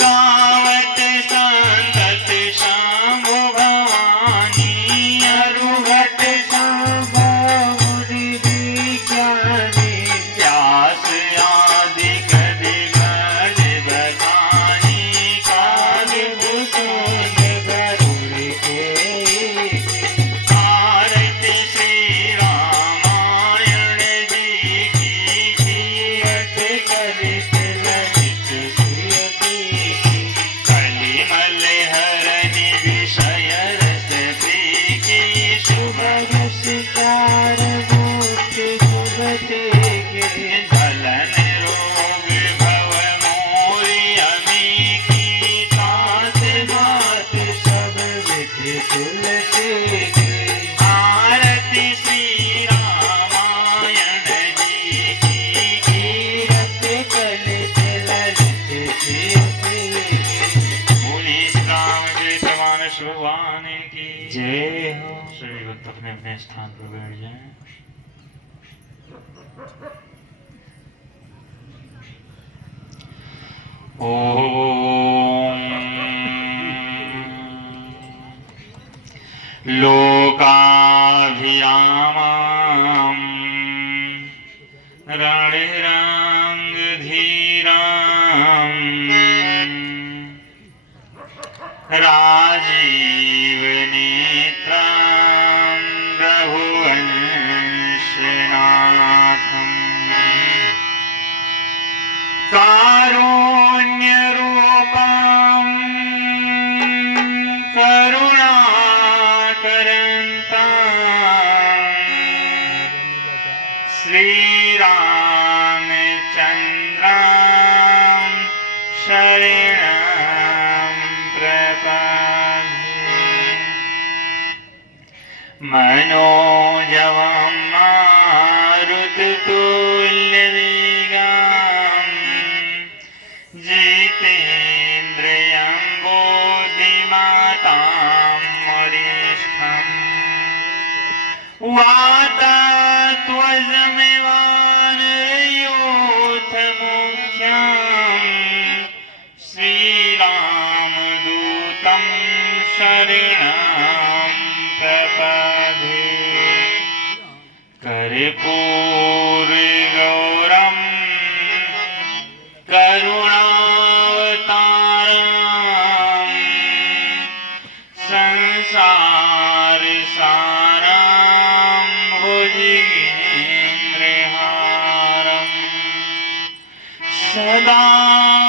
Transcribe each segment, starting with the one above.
गावत संगत शंभु भवानी अरुहत संभवुनि विज्ञानी व्यास आदि कदिमज बखानी काल भूषण गरुड़ के आरती श्री रामायण जी की कीरत कलित ललित सुयति कलिमल हरनि विषय रस प्रीति शुभ रस चार मूर्ति सुगते गिरि झलन रोग भव मोरि अमी की तात मात सब विधि तुलसी आरती श्री रामायण जी की कीरत कलित ललित सुयति बोली रामचरितमानस भगवान की जय हो। सभी भक्त अपने अपने स्थान पर बैठ जाएं। ओम लोकाभिरामम् रणिरङ्गधीरम् राजीवनेत्रं रघुवंशनाथम् कारुण्यरूपं करुणाकरन्तं श्रीरामचन्द्रं शरणं प्रपद्ये मनोजवं मारुततुल्यवेगं जितेन्द्रियं बुद्धिमतां वरिष्ठम् वातात्वजमेवानयोथमुख्यं श्रीरामदूतं शरणं प्रपद्ये कर्पूरगौरं करुणावतारं संसारसारं भुजगेन्द्रहारं सदा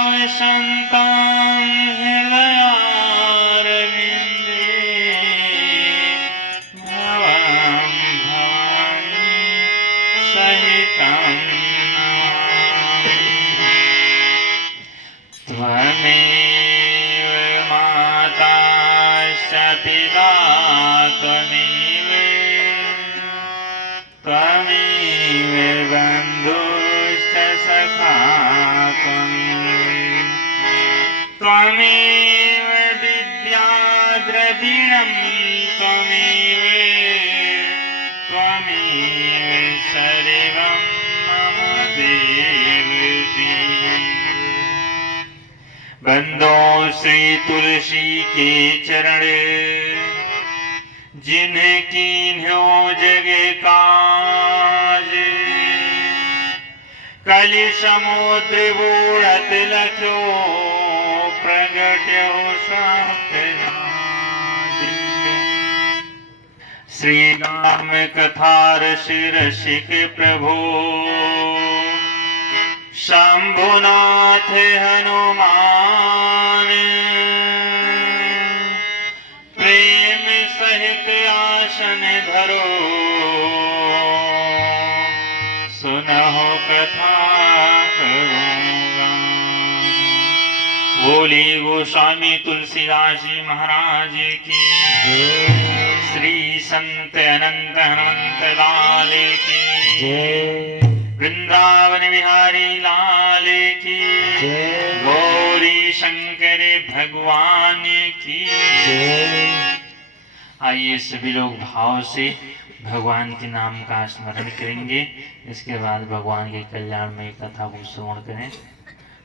वसन्तं हृदयारविन्दे भवं भवानी सहितं नमामि। त्वमेव माता च पिता त्वमेव त्वमेव बन्धुश्च सखा त्वमेव त्वमेव विद्याद्रविणं त्वमेव त्वमेव सर्वं मम देवती। बंदो श्री तुलसी के चरण जिनकी न्यो जग काज कलि समुद्र बूढ़त लखो प्रगट्यो श्री राम कथा रसिक प्रभो शंभुनाथ हनुमान प्रेम सहित आसन धरो सुनहो कथा करूँगा। बोली गोस्वामी तुलसीदास जी महाराज की श्री संत अनंत हनुमंत लाल की जय। वृंदावन बिहारी लाल की जय। गौरी शंकर भगवान की जय। आइए सभी लोग भाव से भगवान के नाम का स्मरण करेंगे। इसके बाद भगवान के कल्याण में कथा को श्रवण करें।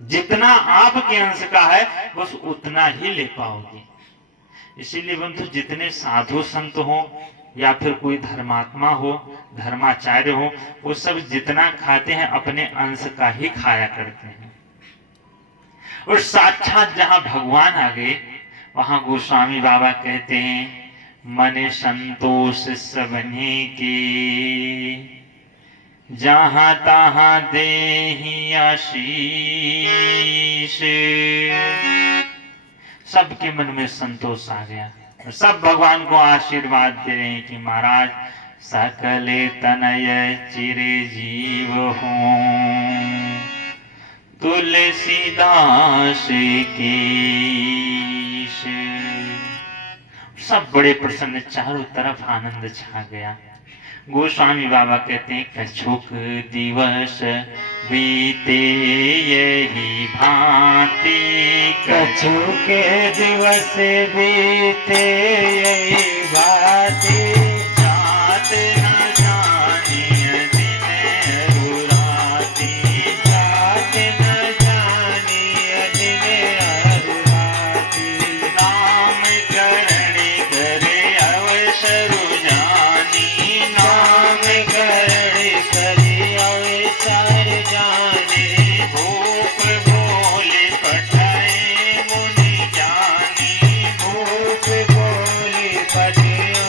जितना आपके अंश का है बस उतना ही ले पाओगे। इसीलिए बंधु, जितने साधु संत हो या फिर कोई धर्मात्मा हो, धर्माचार्य हो, वो सब जितना खाते हैं अपने अंश का ही खाया करते हैं। और साक्षात जहां भगवान आ गए वहां गोस्वामी बाबा कहते हैं, मन संतोष सबने के, जहां तहां देहि आशीष। सबके मन में संतोष आ गया, सब भगवान को आशीर्वाद दे रहे हैं कि महाराज सकले तनय चिरजीव हों, तुलसीदास केश। सब बड़े प्रसन्न, चारों तरफ आनंद छा गया। गोस्वामी बाबा कहते हैं, कछुक दिवस बीते यही भांति, कछुक दिवस बीते यही भांति, जात न जानिय दिन अरुराती, जात न जानिय दिन अरुराती, नाम करण करे अवसर जानी, नाम करण करि अवसर जाने, भूप बोले पठाए मुनि ज्ञानी, भूप बोले पठियो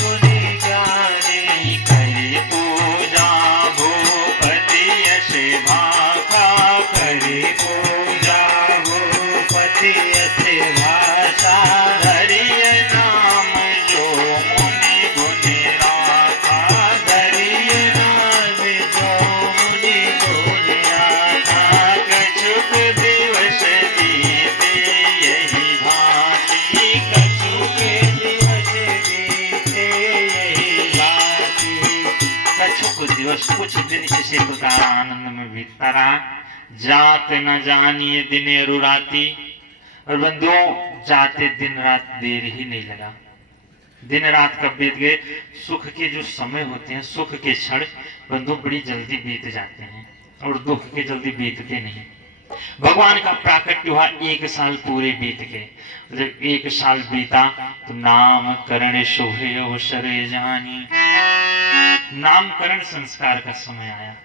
मुनि जाने, करी पूजा भूपति यश भाखा, करि पूजा भूपति यश भाषा, हरिय नाम जो मुनि गुण राखा, हरिय नाम जो मुनि गुण राखा, कछुक दिवस बीते यही भांति, कछुक दिवस बीते यही भांति, कछुक दिवस कुछ दिन इसी प्रकार आनंद में बीतता रहा। जात न जानिए दिन अरुराती, और बंधुओं जाते दिन रात देर ही नहीं लगा। दिन रात कब बीत गए, सुख के जो समय होते हैं, सुख के क्षण बंधु बड़ी जल्दी बीत जाते हैं और दुख के जल्दी बीतते नहीं। भगवान का प्राकट्य हुआ, 1 साल पूरे बीत गए। जब 1 साल बीता तो नामकरण शुभे अवसर जानी, नामकरण संस्कार का समय आया।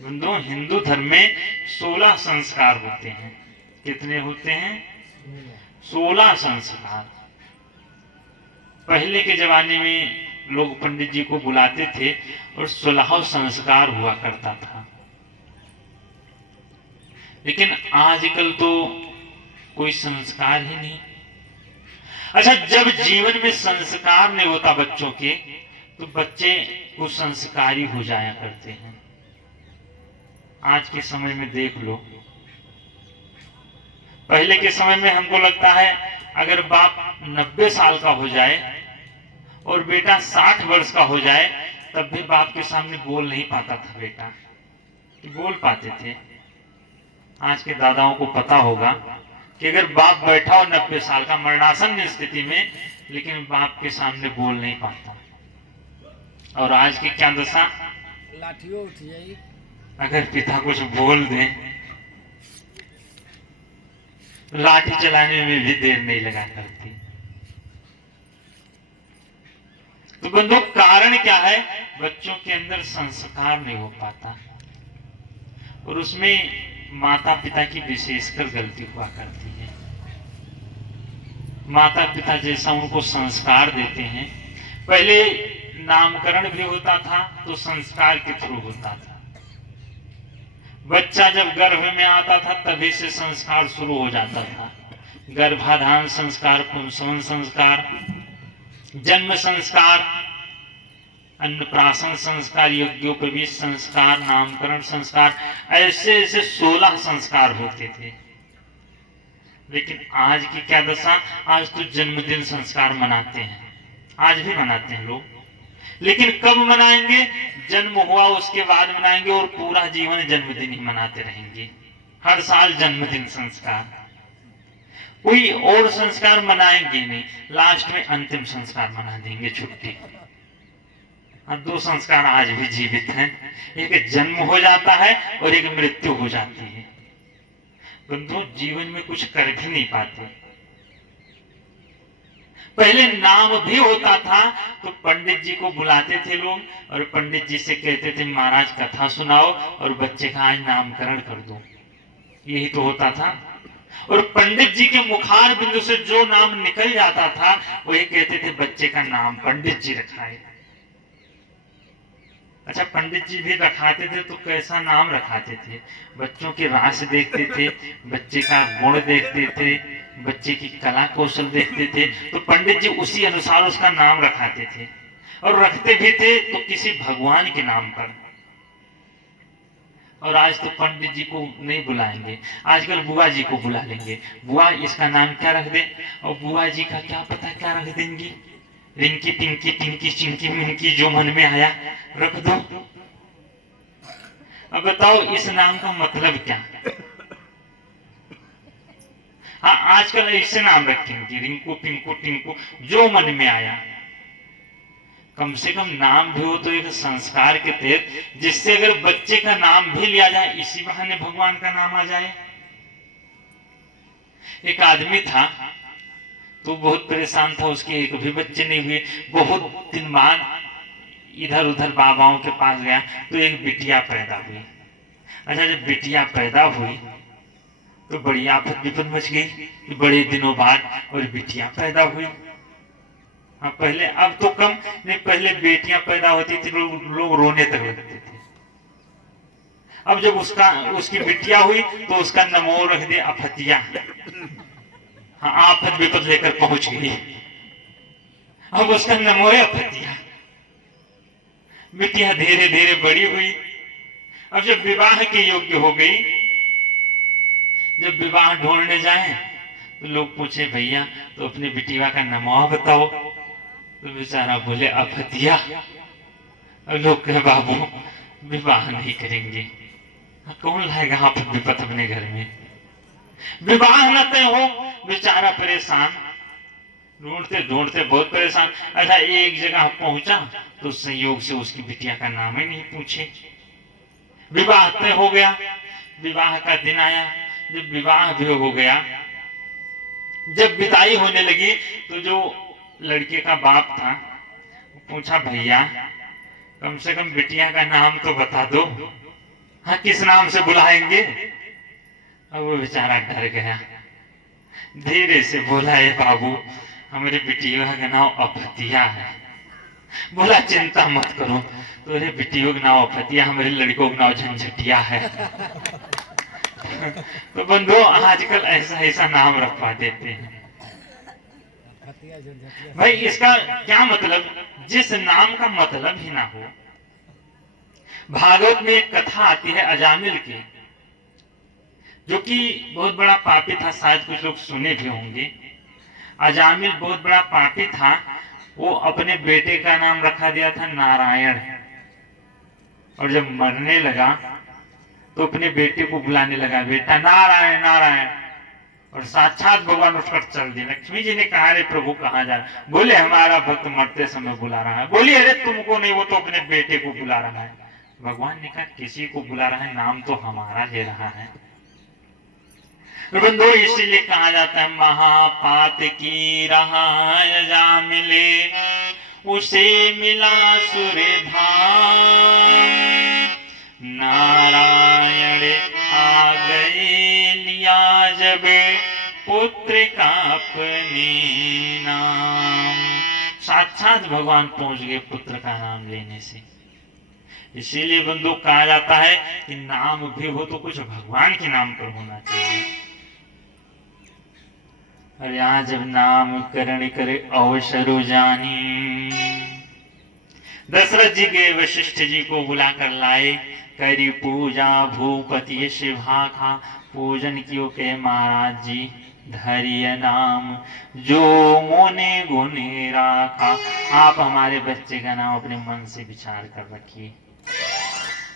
बंधु, हिंदू धर्म में 16 संस्कार होते हैं। कितने होते हैं? 16 संस्कार। पहले के जमाने में लोग पंडित जी को बुलाते थे और 16 संस्कार हुआ करता था। लेकिन आजकल तो कोई संस्कार ही नहीं। अच्छा, जब जीवन में संस्कार नहीं होता बच्चों के, तो बच्चे कुसंस्कारी हो जाया करते हैं। आज के समय में देख लो, पहले के समय में हमको लगता है अगर बाप 90 साल का हो जाए और बेटा 60 वर्ष का हो जाए, तब भी बाप के सामने बोल नहीं पाता था बेटा, बोल पाते थे। आज के दादाओं को पता होगा कि अगर बाप बैठा हो 90 साल का मरणासन स्थिति में, लेकिन बाप के सामने बोल नहीं पाता। और आज की क्या दशा, लाठियों उठी जाएगी, अगर पिता कुछ बोल दें, लाठी चलाने में भी देर नहीं लगा करती। तो बंधु, कारण क्या है? बच्चों के अंदर संस्कार नहीं हो पाता, और उसमें माता पिता की विशेषकर गलती हुआ करती है। माता पिता जैसा उनको संस्कार देते हैं, पहले नामकरण भी होता था तो संस्कार के थ्रू होता था। बच्चा जब गर्भ में आता था तभी से संस्कार शुरू हो जाता था। गर्भाधान संस्कार, पुंसवन संस्कार, जन्म संस्कार, अन्नप्राशन संस्कार, यज्ञोपवीत संस्कार, नामकरण संस्कार, ऐसे ऐसे 16 संस्कार होते थे। लेकिन आज की क्या दशा, आज तो जन्मदिन संस्कार मनाते हैं, आज भी मनाते हैं लोग, लेकिन कब मनाएंगे? जन्म हुआ उसके बाद मनाएंगे, और पूरा जीवन जन्मदिन ही मनाते रहेंगे। हर साल जन्मदिन संस्कार, कोई और संस्कार मनाएंगे नहीं, लास्ट में अंतिम संस्कार मना देंगे, छुट्टी। 2 संस्कार आज भी जीवित हैं, एक जन्म हो जाता है और एक मृत्यु हो जाती है। बंधु जीवन में कुछ कर भी नहीं पाते। पहले नाम भी होता था तो पंडित जी को बुलाते थे लोग और पंडित जी से कहते थे महाराज कथा सुनाओ और बच्चे का आज नामकरण कर दो, यही तो होता था। और पंडित जी के मुखार बिंदु से जो नाम निकल जाता था वही कहते थे बच्चे का नाम पंडित जी रखाए। अच्छा, पंडित जी भी रखाते थे तो कैसा नाम रखाते थे? बच्चों की रास देखते थे, बच्चे का गुण देखते थे, बच्चे की कला कौशल देखते थे, तो पंडित जी उसी अनुसार उसका नाम रखाते थे। और रखते भी थे तो किसी भगवान के नाम पर। और आज तो पंडित जी को नहीं बुलाएंगे, आजकल बुआ जी को बुला लेंगे। बुआ इसका नाम क्या रख दे? और बुआ जी का क्या पता क्या रख देंगी, रिंकी टिंकी टिंकी चिंकी मिंकी जो मन में आया रख दो। अब बताओ इस नाम का मतलब क्या? हाँ, आजकल ऐसे नाम रखेंगे, रिंकू पिंकू टिंकू जो मन में आया। कम से कम नाम भी हो तो एक संस्कार के तहत, जिससे अगर बच्चे का नाम भी लिया जाए इसी बहाने भगवान का नाम आ जाए। एक आदमी था तो बहुत परेशान था, उसके एक भी बच्चे नहीं हुए। बहुत दिन बाद इधर उधर बाबाओं के पास गया तो एक बिटिया पैदा हुई। अच्छा, जब बिटिया पैदा हुई तो बड़ी आफत विपद मच गई कि बड़े दिनों बाद और बिटिया पैदा हुई। हाँ, पहले अब तो कम नहीं, पहले बेटियां पैदा होती थी लोग रोने तक लगते थे। अब जब उसकी बिटिया हुई तो उसका नमो रख दे अफतिया। हाँ, आफत विपद लेकर पहुंच गई, अब उसका नमो है अफतिया। बिटिया धीरे धीरे बड़ी हुई। अब जब विवाह के योग्य हो गई, जब विवाह ढूंढने जाए तो लोग पूछे भैया तो अपनी बिटिया का नमो बताओ, तो बेचारा बोले अफतिया। और लोग कहे बाबू विवाह नहीं करेंगे, कौन लाएगा आफत विपत अपने घर में, विवाह न तय हो। बेचारा परेशान, ढूंढते ढूंढते बहुत परेशान। अच्छा, एक जगह पहुंचा तो संयोग से उसकी बिटिया का नाम ही नहीं पूछे। विवाह तय हो गया, विवाह का दिन आया। जब विवाह भी हो गया, जब विदाई होने लगी तो जो लड़के का बाप था पूछा भैया कम से कम बिटिया का नाम तो बता दो, हाँ किस नाम से बुलाएंगे? अब वो बेचारा डर गया, धीरे से बोला है बाबू हमारी बिटिया का नाम अफतिया है। बोला चिंता मत करो, तो बिटियों का नाम अफतिया, हमारे लड़कों का नाम झंझटिया है। तो बंधु आजकल ऐसा ऐसा नाम रखवा देते हैं। भाई इसका क्या मतलब? जिस नाम का मतलब ही ना हो। भागवत में एक कथा आती है अजामिल की, जो कि बहुत बड़ा पापी था, शायद कुछ लोग सुने भी होंगे। अजामिल बहुत बड़ा पापी था, वो अपने बेटे का नाम रखा दिया था नारायण। और जब मरने लगा तो अपने बेटे को बुलाने लगा, बेटा नारायण नारायण। और साक्षात भगवान उठकर चल दिए। लक्ष्मी जी ने कहा अरे प्रभु कहाँ जा रहा? बोले हमारा भक्त मरते समय बुला रहा है। बोली अरे तुमको नहीं, वो तो अपने बेटे को बुला रहा है। भगवान ने कहा किसी को बुला रहा है, नाम तो हमारा ले रहा है। बंधु इसीलिए कहा जाता है महापात की रहा जा मिले, उसे मिला सुरे धाम। नारायण आ गए लिया जब पुत्र का अपने नाम। साक्षात भगवान पहुंच गए पुत्र का नाम लेने से। इसीलिए बंधु कहा जाता है कि नाम भी हो तो कुछ भगवान के नाम पर होना चाहिए। और यहाँ जब नाम करण करे अवसर जानी, दशरथ जी के वशिष्ठ जी को बुलाकर लाए, करी पूजा भूपति शिवाखा। पूजन कियो के महाराज जी धरिय नाम, जो मोने गुने राखा। आप हमारे बच्चे का नाम अपने मन से विचार कर रखिए।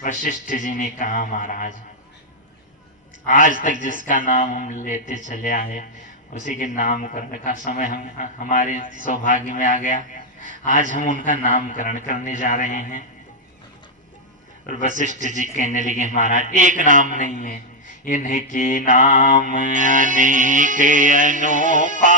वशिष्ठ जी ने कहा महाराज आज तक जिसका नाम हम लेते चले आए उसी के नामकरण का समय हमारे सौभाग्य में आ गया। आज हम उनका नामकरण करने जा रहे हैं। और वशिष्ठ जी कहने लगे महाराज एक नाम नहीं है, इनके नाम अनेक अनूपा,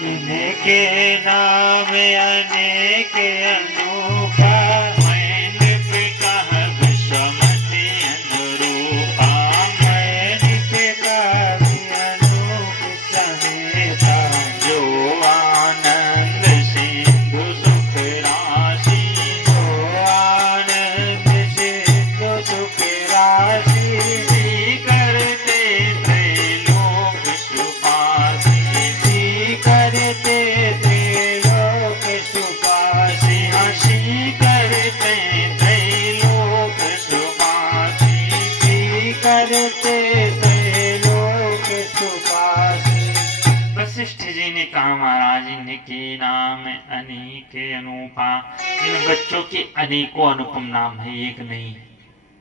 इनके नाम अनेक अनूपा, मैन पे कह विश्वमति अनुरूपा, मैन पे काव्य अनूप समेता, जो आनंद सिंधु सुख राशि, जो आनंद सिंधु सुख राशि, करते त्रैलोक सुपासी, करते त्रैलोक सुपासी, हंसी करते त्रैलोक सुपासी, करते त्रैलोक सुपासी। वशिष्ठ जी ने कहा महाराज इनके नाम अनेक अनूपा, इन बच्चों के अनेकों अनुपम नाम है, एक नहीं है।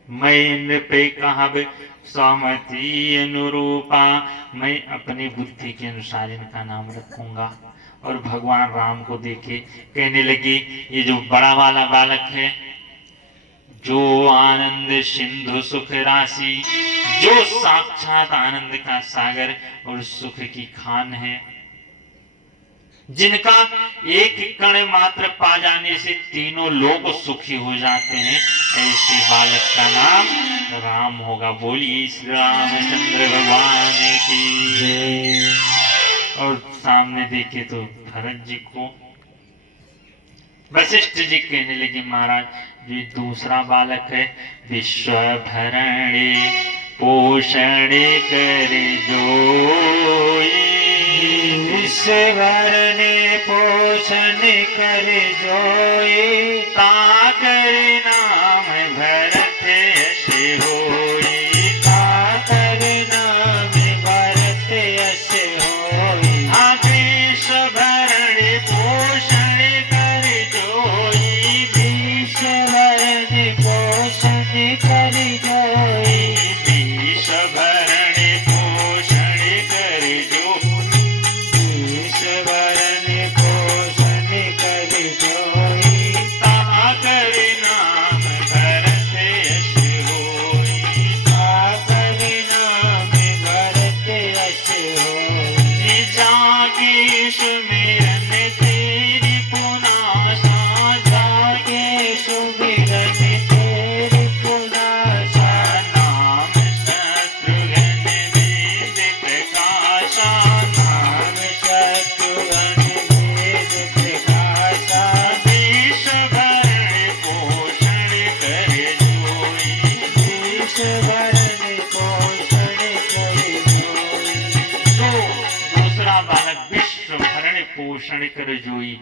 मैं इन पे कहा सहमति अनुरूपा, मैं अपनी बुद्धि के अनुसार इनका नाम रखूंगा। और भगवान राम को देखे कहने लगे ये जो बड़ा वाला बालक है, जो आनंद सिंधु सुख राशि, जो साक्षात आनंद का सागर और सुख की खान है, जिनका एक कण मात्र पा जाने से तीनों लोग सुखी हो जाते हैं, ऐसे बालक का नाम राम होगा। बोलिए श्री रामचंद्र भगवान की। और सामने देखे तो भरत जी को वशिष्ठ जी कहने लगे महाराज जो दूसरा बालक है, विश्व भरणे पोषण करे जोई, विश्वभरने पोषण कर जोई, ताकर नाम भरत यश होई, ताकर नाम भरत यश होई, विश्व भरणे पोषण कर जोई, विश्वभरने पोषण कर जोई, विश्व भरणे पोषण कर जोई, विश्वभरने पोषण कर जोई, ताकर नाम भरत यश होई, ताकर नाम भरत यश होई, जाके सुमिरन तेरी पुनासा, जाके सुमिरन तेरी पुनासा, नाम शत्रुघ्न वेद प्रकाशा, नाम शत्रुघ्न वेद प्रकाशा, विश्व भरण पोषण कर जोई, विश्वभरने पोषण कर जोई, जो दूसरा बालक विश्व भरण पोषण कर जोई,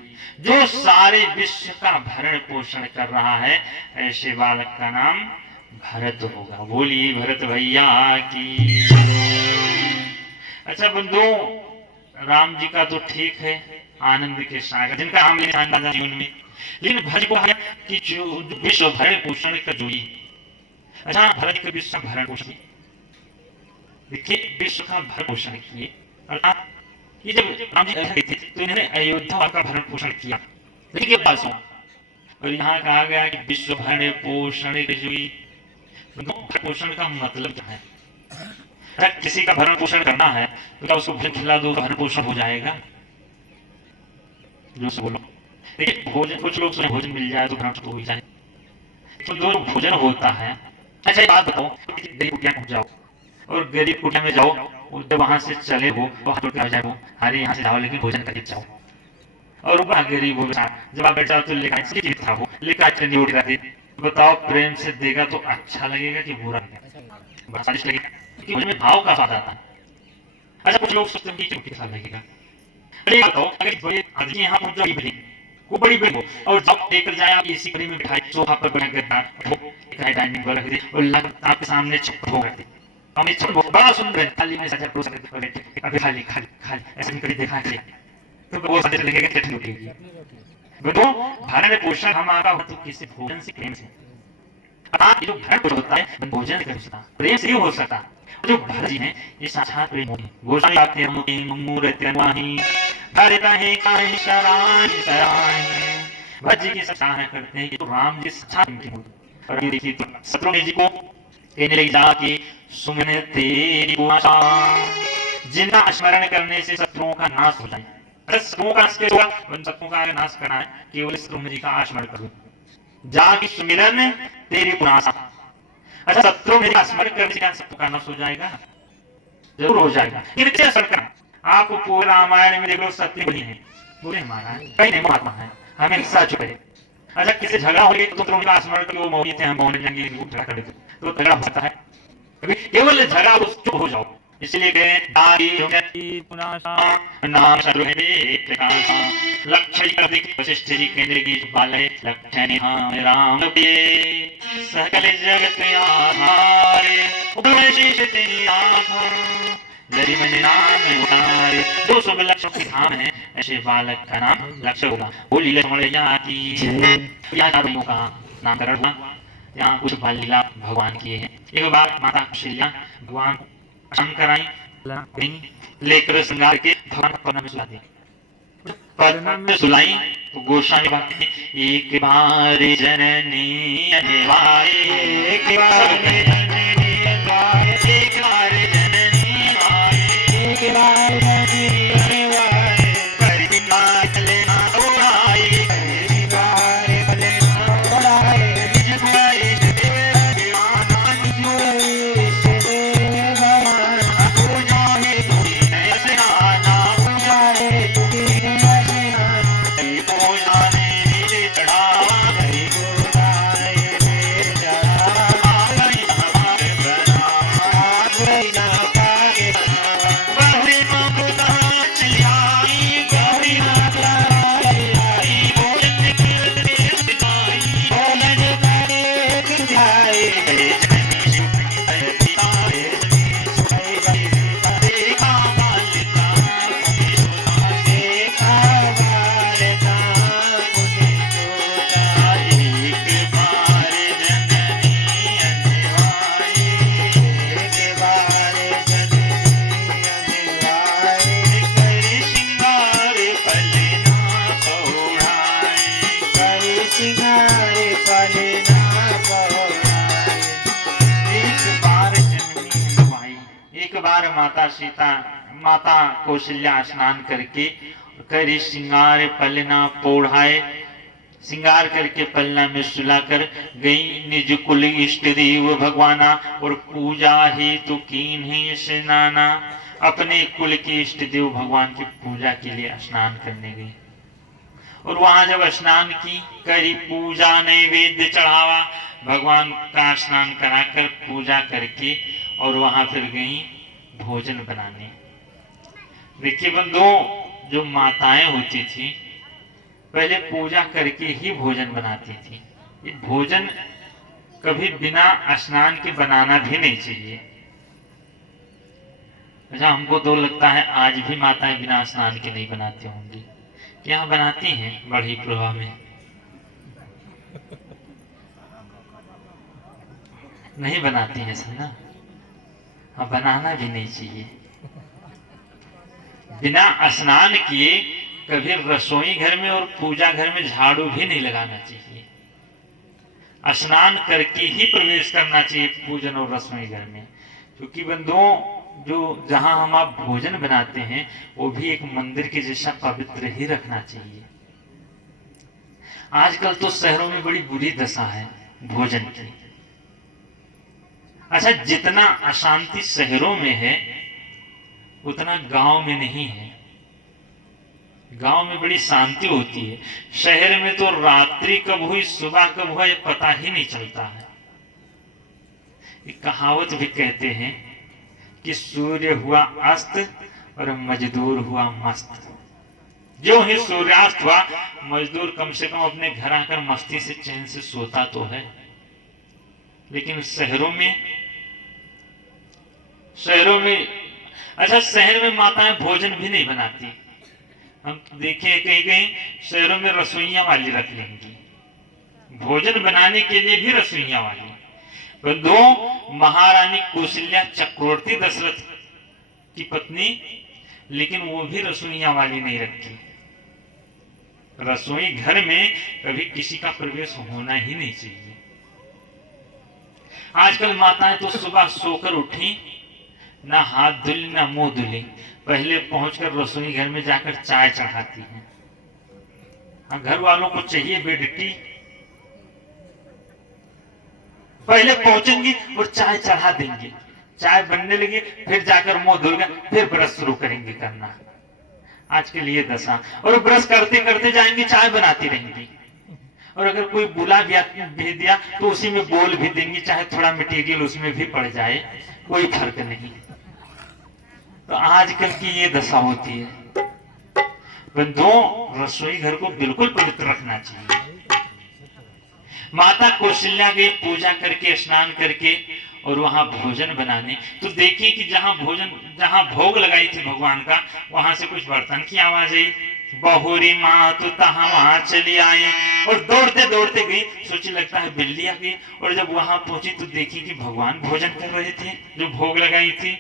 जो सारे विश्व का भरण पोषण कर रहा है, ऐसे बालक का नाम भरत होगा। बोलिए भरत भैया की। अच्छा बंधु, राम जी का तो ठीक है आनंद के सागर जिनका हम जीवन में, लेकिन भरत को है कि जो विश्व भरण पोषण कर जोई। अच्छा भरत के विश्व भरण पोषण, देखिए विश्व का भरण पोषण किए, अर्थात ये जब राम जी अयोध्या गए थे तो इन्होंने अयोध्या का भरण पोषण किया, लेकिन ये बात सुना और यहाँ कहा गया कि विश्व भरण पोषण जोई। भरण पोषण का मतलब क्या है? अगर किसी का भरण पोषण करना है तो क्या उसको भोजन खिला दो भरण पोषण हो जाएगा? जो से बोलो, देखिए भोजन कुछ लोग भोजन मिल जाए तो भरण पोषण हो जाए, तो जो भोजन होता है। अच्छा एक बात बताओ, गरीब कुटिया पहुंच जाओ और गरीब कुटिया में जाओ, जब वहां से चले हो तो हाथ आ जाए वो, अरे यहाँ से जाओ लेकिन भोजन करके जाओ, और वह गरीब हो जब आप बैठ जाओ तो लेकर था वो लेकर चटनी उठ जाती, बताओ प्रेम से देगा तो अच्छा लगेगा कि बुरा लगेगा? स्वादिष्ट लगेगा कि उसमें भाव का स्वाद आता है। अच्छा कुछ लोग सोचते हैं कि कैसा लगेगा। अरे बताओ अगर बड़े आदमी यहाँ पहुंच जाओ इवनिंग, वो बड़ी बड़ी हो और जब लेकर जाए आप इसी कड़ी में बिठाए सोफा पर बना कर डाइनिंग पर रख दे और आपके सामने छप्पर हो गए, हमें छप्पर बड़ा सुंदर थाली में सजा परोसा कर बैठे, अभी खाली खाली खाली ऐसे कभी देखा है तो वो स्वादिष्ट लगेगा, चटनी उठेगी। तो भरण पोषण हमारा हो तो किसी भोजन से प्रेम से, अर्थात जो भरण पोषण होता है भोजन से कर सकता, प्रेम से ही हो सकता। जो भरत जी हैं ये साक्षात प्रेम होते हैं। गोसाई आते हैं मूर्त अनुवाही भरत है काहे शराय शराय, भरत जी की सराहना करते हैं कि तो राम जी साक्षात प्रेम के होते। और ये देखिए तो शत्रुघ्न जी को कहने लगे जाके सुमन तेरी आशा। जिनका स्मरण करने से शत्रुओं का नाश हो जाए। अरे शत्रुओं का नाश कैसे होगा? उन शत्रुओं का नाश करना है केवल इस ब्रह्म जी का स्मरण करो। जाकी सुमिरन तेरी पुनासा। अच्छा, शत्रु मेरे स्मरण करने से क्या शत्रु का नाश हो जाएगा? जरूर हो जाएगा। कैसे स्मरण करना? आप पूरे रामायण में देख लो, सत्य बोली है, बोले मारा है, कहीं नहीं महात्मा है, हमें सच करे। अच्छा, किसी झगड़ा हो गया तो तुम का स्मरण करो, मौली थे हम मौन जाएंगे, झगड़ा कर देते तो झगड़ा हो सकता है। केवल झगड़ा हो चुप हो जाओ। इसलिए कहें नाम शत्रु है प्रकाशा। लक्ष्य अधिक वशिष्ठ जी केंद्र की बालय लक्ष्य निहार राम पे सकल जगत आधारे उपमेय शीश तेरी आधा जरी मन नाम उतारे। जो शुभ लक्ष्य की धाम है ऐसे बालक का नाम लक्ष्य होगा। बोली लक्ष्मण की भाइयों का नामकरण हुआ। यहाँ कुछ बाल लीला भगवान किए हैं। एक बार माता कौशल्या भगवान स्नान कराई, लेकर श्रृंगार के भगवान पन्ना में सुला दी। पन्ना में सुलाई तो गोस्वामी बात एक बार जननी अनिवार्य, एक बार जननी अनिवार्य, एक बार जननी अनिवार्य, एक बार जननी अनिवार्य, परिमा चलेना उड़ाई, परिवार चलेना उड़ाई, निज भाई माता सीता माता कौशल्या स्नान करके करी श्रृंगार पलना पोढ़ाए, श्रृंगार करके पलना में सुलाकर गई निज कुल इष्ट देव भगवाना और पूजा हेतु कीन ही स्नाना। अपने कुल के इष्ट देव भगवान की पूजा के लिए स्नान करने गई और वहां जब स्नान की करी पूजा नैवेद्य चढ़ावा, भगवान का स्नान कराकर पूजा करके और वहां फिर गई भोजन बनाने। देखिए बंधुओं, जो माताएं होती थी पहले पूजा करके ही भोजन बनाती थी। ये भोजन कभी बिना स्नान के बनाना भी नहीं चाहिए। अच्छा, हमको तो लगता है आज भी माताएं बिना स्नान के नहीं बनाती होंगी। क्या बनाती हैं बड़ी प्रभा में? नहीं बनाती हैं सब ना। हाँ, बनाना भी नहीं चाहिए। बिना स्नान किए कभी रसोई घर में और पूजा घर में झाड़ू भी नहीं लगाना चाहिए। स्नान करके ही प्रवेश करना चाहिए पूजन और रसोई घर में। क्योंकि बंधुओं, जो जहां हम आप भोजन बनाते हैं वो भी एक मंदिर के जैसा पवित्र ही रखना चाहिए। आजकल तो शहरों में बड़ी बुरी दशा है भोजन की। अच्छा, जितना अशांति शहरों में है उतना गांव में नहीं है। गांव में बड़ी शांति होती है। शहर में तो रात्रि कब हुई सुबह कब हुआ ये पता ही नहीं चलता है। एक कहावत भी कहते हैं कि सूर्य हुआ अस्त और मजदूर हुआ मस्त। जो ही सूर्यास्त हुआ मजदूर कम से कम अपने घर आकर मस्ती से चैन से सोता तो है। लेकिन शहरों में अच्छा, शहर में माताएं भोजन भी नहीं बनाती। हम देखें कहीं कहीं शहरों में रसोइयां वाली रख लेंगी, भोजन बनाने के लिए भी रसोइयां वाली। तो दो महारानी कौशल्या चक्रवर्ती दशरथ की पत्नी, लेकिन वो भी रसोइयां वाली नहीं रखी। रसोई घर में कभी किसी का प्रवेश होना ही नहीं चाहिए। आजकल माताएं तो सुबह सोकर उठी, ना हाथ धुली ना मुंह धुली, पहले पहुंचकर रसोई घर में जाकर चाय चढ़ाती हैं। हाँ, घर वालों को चाहिए बेटी, पहले पहुंचेंगी और चाय चढ़ा देंगे, चाय बनने लगी फिर जाकर मुंह धुलकर फिर ब्रश शुरू करेंगे करना। आज के लिए दशा, और ब्रश करते करते जाएंगी चाय बनाती रहेंगी, और अगर कोई बुला भेज दिया तो उसी में बोल भी देंगी, चाहे थोड़ा मटेरियल उसमें भी पड़ जाए, कोई फर्क नहीं। तो आजकल की ये दशा होती है। बंधुओं, रसोई घर को बिल्कुल पवित्र रखना चाहिए। माता कौशल्या गई पूजा करके, स्नान करके और वहां भोजन बनाने, तो देखिए कि जहां भोग लगाई थी भगवान का, वहां से कुछ बर्तन की आवाज आई। बहुरी माँ तो तहा वहां चली आई और दौड़ते दौड़ते गई, सोची लगता है बिल्ली आ गई, और जब वहां पहुंची तो देखी कि भगवान भोजन कर रहे थे जो भोग लगाई थी।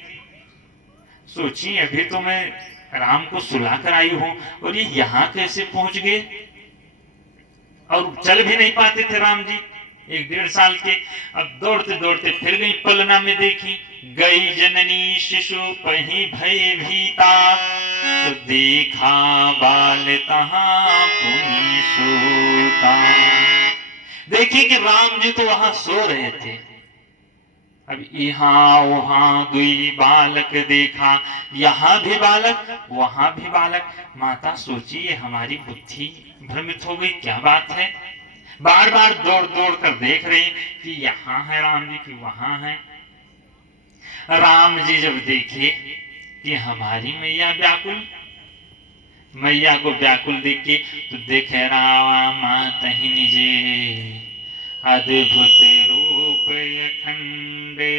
सोची अभी तो मैं राम को सुला कर आई हूं और ये यहाँ कैसे पहुंच गए, और चल भी नहीं पाते थे राम जी 1-1.5 साल के। अब दौड़ते दौड़ते फिर गई, पलना में देखी, गई जननी शिशु पही भय भीता, तो देखा बाल तहां पुनि सूता। देखिए कि राम जी तो वहां सो रहे थे। अब यहाँ वहां दुई बालक देखा, यहाँ भी बालक वहां भी बालक। माता सोची ये हमारी बुद्धि भ्रमित हो गई, क्या बात है। बार बार दौड़ दौड़ कर देख रही कि यहाँ है राम जी कि वहां है। राम जी जब देखे कि हमारी मैया व्याकुल, मैया को व्याकुल देख के तो देखे राम तही निजे अद्भुत रूप अखंडे।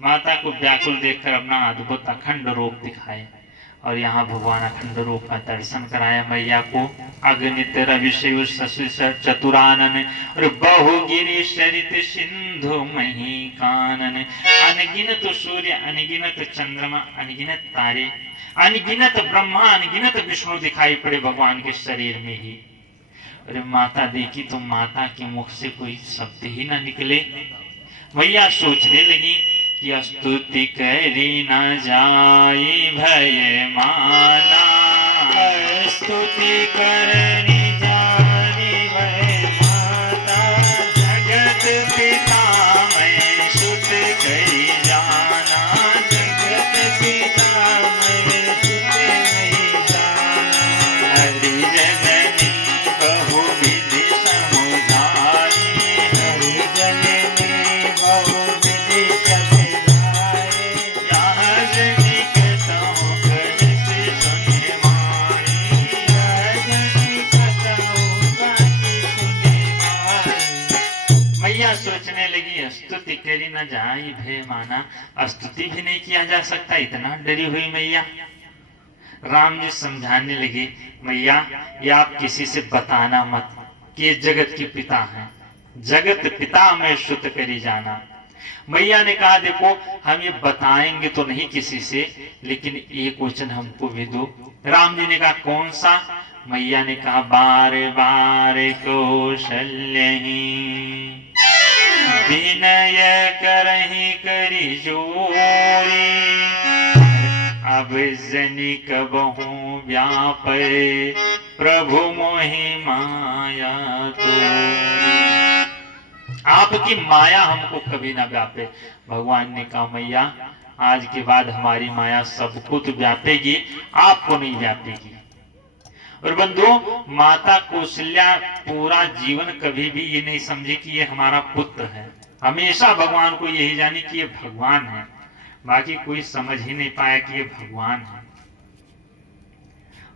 माता को व्याकुल देखकर अपना अद्भुत अखंड रूप दिखाए, और यहाँ भगवान अखंड रूप का दर्शन कराया मैया को। अगणित रविशैव शशि चतुरानन और बहुगिरि सरित सिंधु मही कानन। अनगिनत सूर्य, अनगिनत चंद्रमा, अनगिनत तारे, अनगिनत ब्रह्मा, अनगिनत विष्णु दिखाई पड़े भगवान के शरीर में ही। अरे माता देखी तो माता के मुख से कोई शब्द ही ना निकले। मैया सोचने लगी कि स्तुति करी न जाई भय माना, स्तुति करनी जानी भय माता, जगत पिता मैं सुत कही जाना, जगत पिता मैं सुत नहीं जाना। हरि जननी बहुविधि समुझाई, हरि जननी बहुविधि समुझाई, यहाँ जनी कहताऊँ कहसी सुने माई। जनी कथाऊँ काशी सुने माई। मैया सोचने लगी स्तुति करी न जाई भय माना, स्तुति भी नहीं किया जा सकता, इतना डरी हुई मैया। राम जी समझाने लगे, मैया ये आप किसी से बताना मत कि ये जगत के पिता हैं, जगत पिता में शुद्ध करी जाना। मैया ने कहा देखो हम ये बताएंगे तो नहीं किसी से, लेकिन एक वचन हमको भी दो। राम जी ने कहा कौन सा। मैया ने कहा बार बार कौशल्य विनय करही करी जोरी, अब जनी कबहू व्यापे प्रभु मोहि माया तो। आपकी माया हमको कभी ना व्यापे। भगवान ने कहा मैया आज के बाद हमारी माया सबको तो व्यापेगी, आपको नहीं व्यापेगी। और बंधुओं, माता कौशल्या पूरा जीवन कभी भी ये नहीं समझी कि ये हमारा पुत्र है, हमेशा भगवान को यही जानी कि ये भगवान है। बाकी कोई समझ ही नहीं पाया कि ये भगवान है।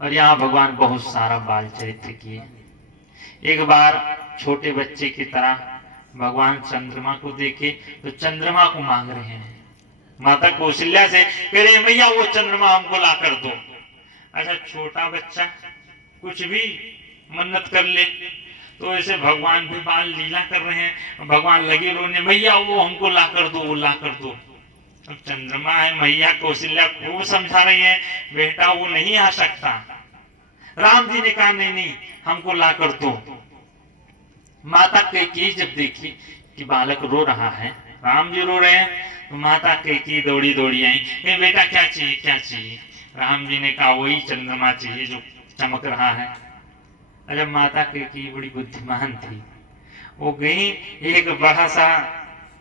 और यहाँ भगवान बहुत सारा बाल चरित्र किए। एक बार छोटे बच्चे की तरह भगवान चंद्रमा को देखे तो चंद्रमा को मांग रहे हैं। माता कौशल्या से कह रहे भैया वो चंद्रमा हमको ला कर दो। अच्छा छोटा बच्चा कुछ भी मन्नत कर ले, तो ऐसे भगवान भी बाल लीला कर रहे हैं। भगवान लगे रोने, भैया वो हमको ला कर दो, वो ला कर दो। अब चंद्रमा है, मैया कौशल्या खूब समझा रही है, बेटा वो नहीं आ सकता। राम जी ने कहा नहीं नहीं हमको ला कर दो। माता कैकेयी जब देखी कि बालक रो रहा है, राम जी रो रहे हैं, तो माता कैकेयी दौड़ी दौड़ी आई, बेटा क्या चाहिए क्या चाहिए? राम जी ने कहा वही चंद्रमा चाहिए जो चमक रहा है। अरे माता कैकेयी बड़ी बुद्धिमान थी, वो गई एक बड़ा सा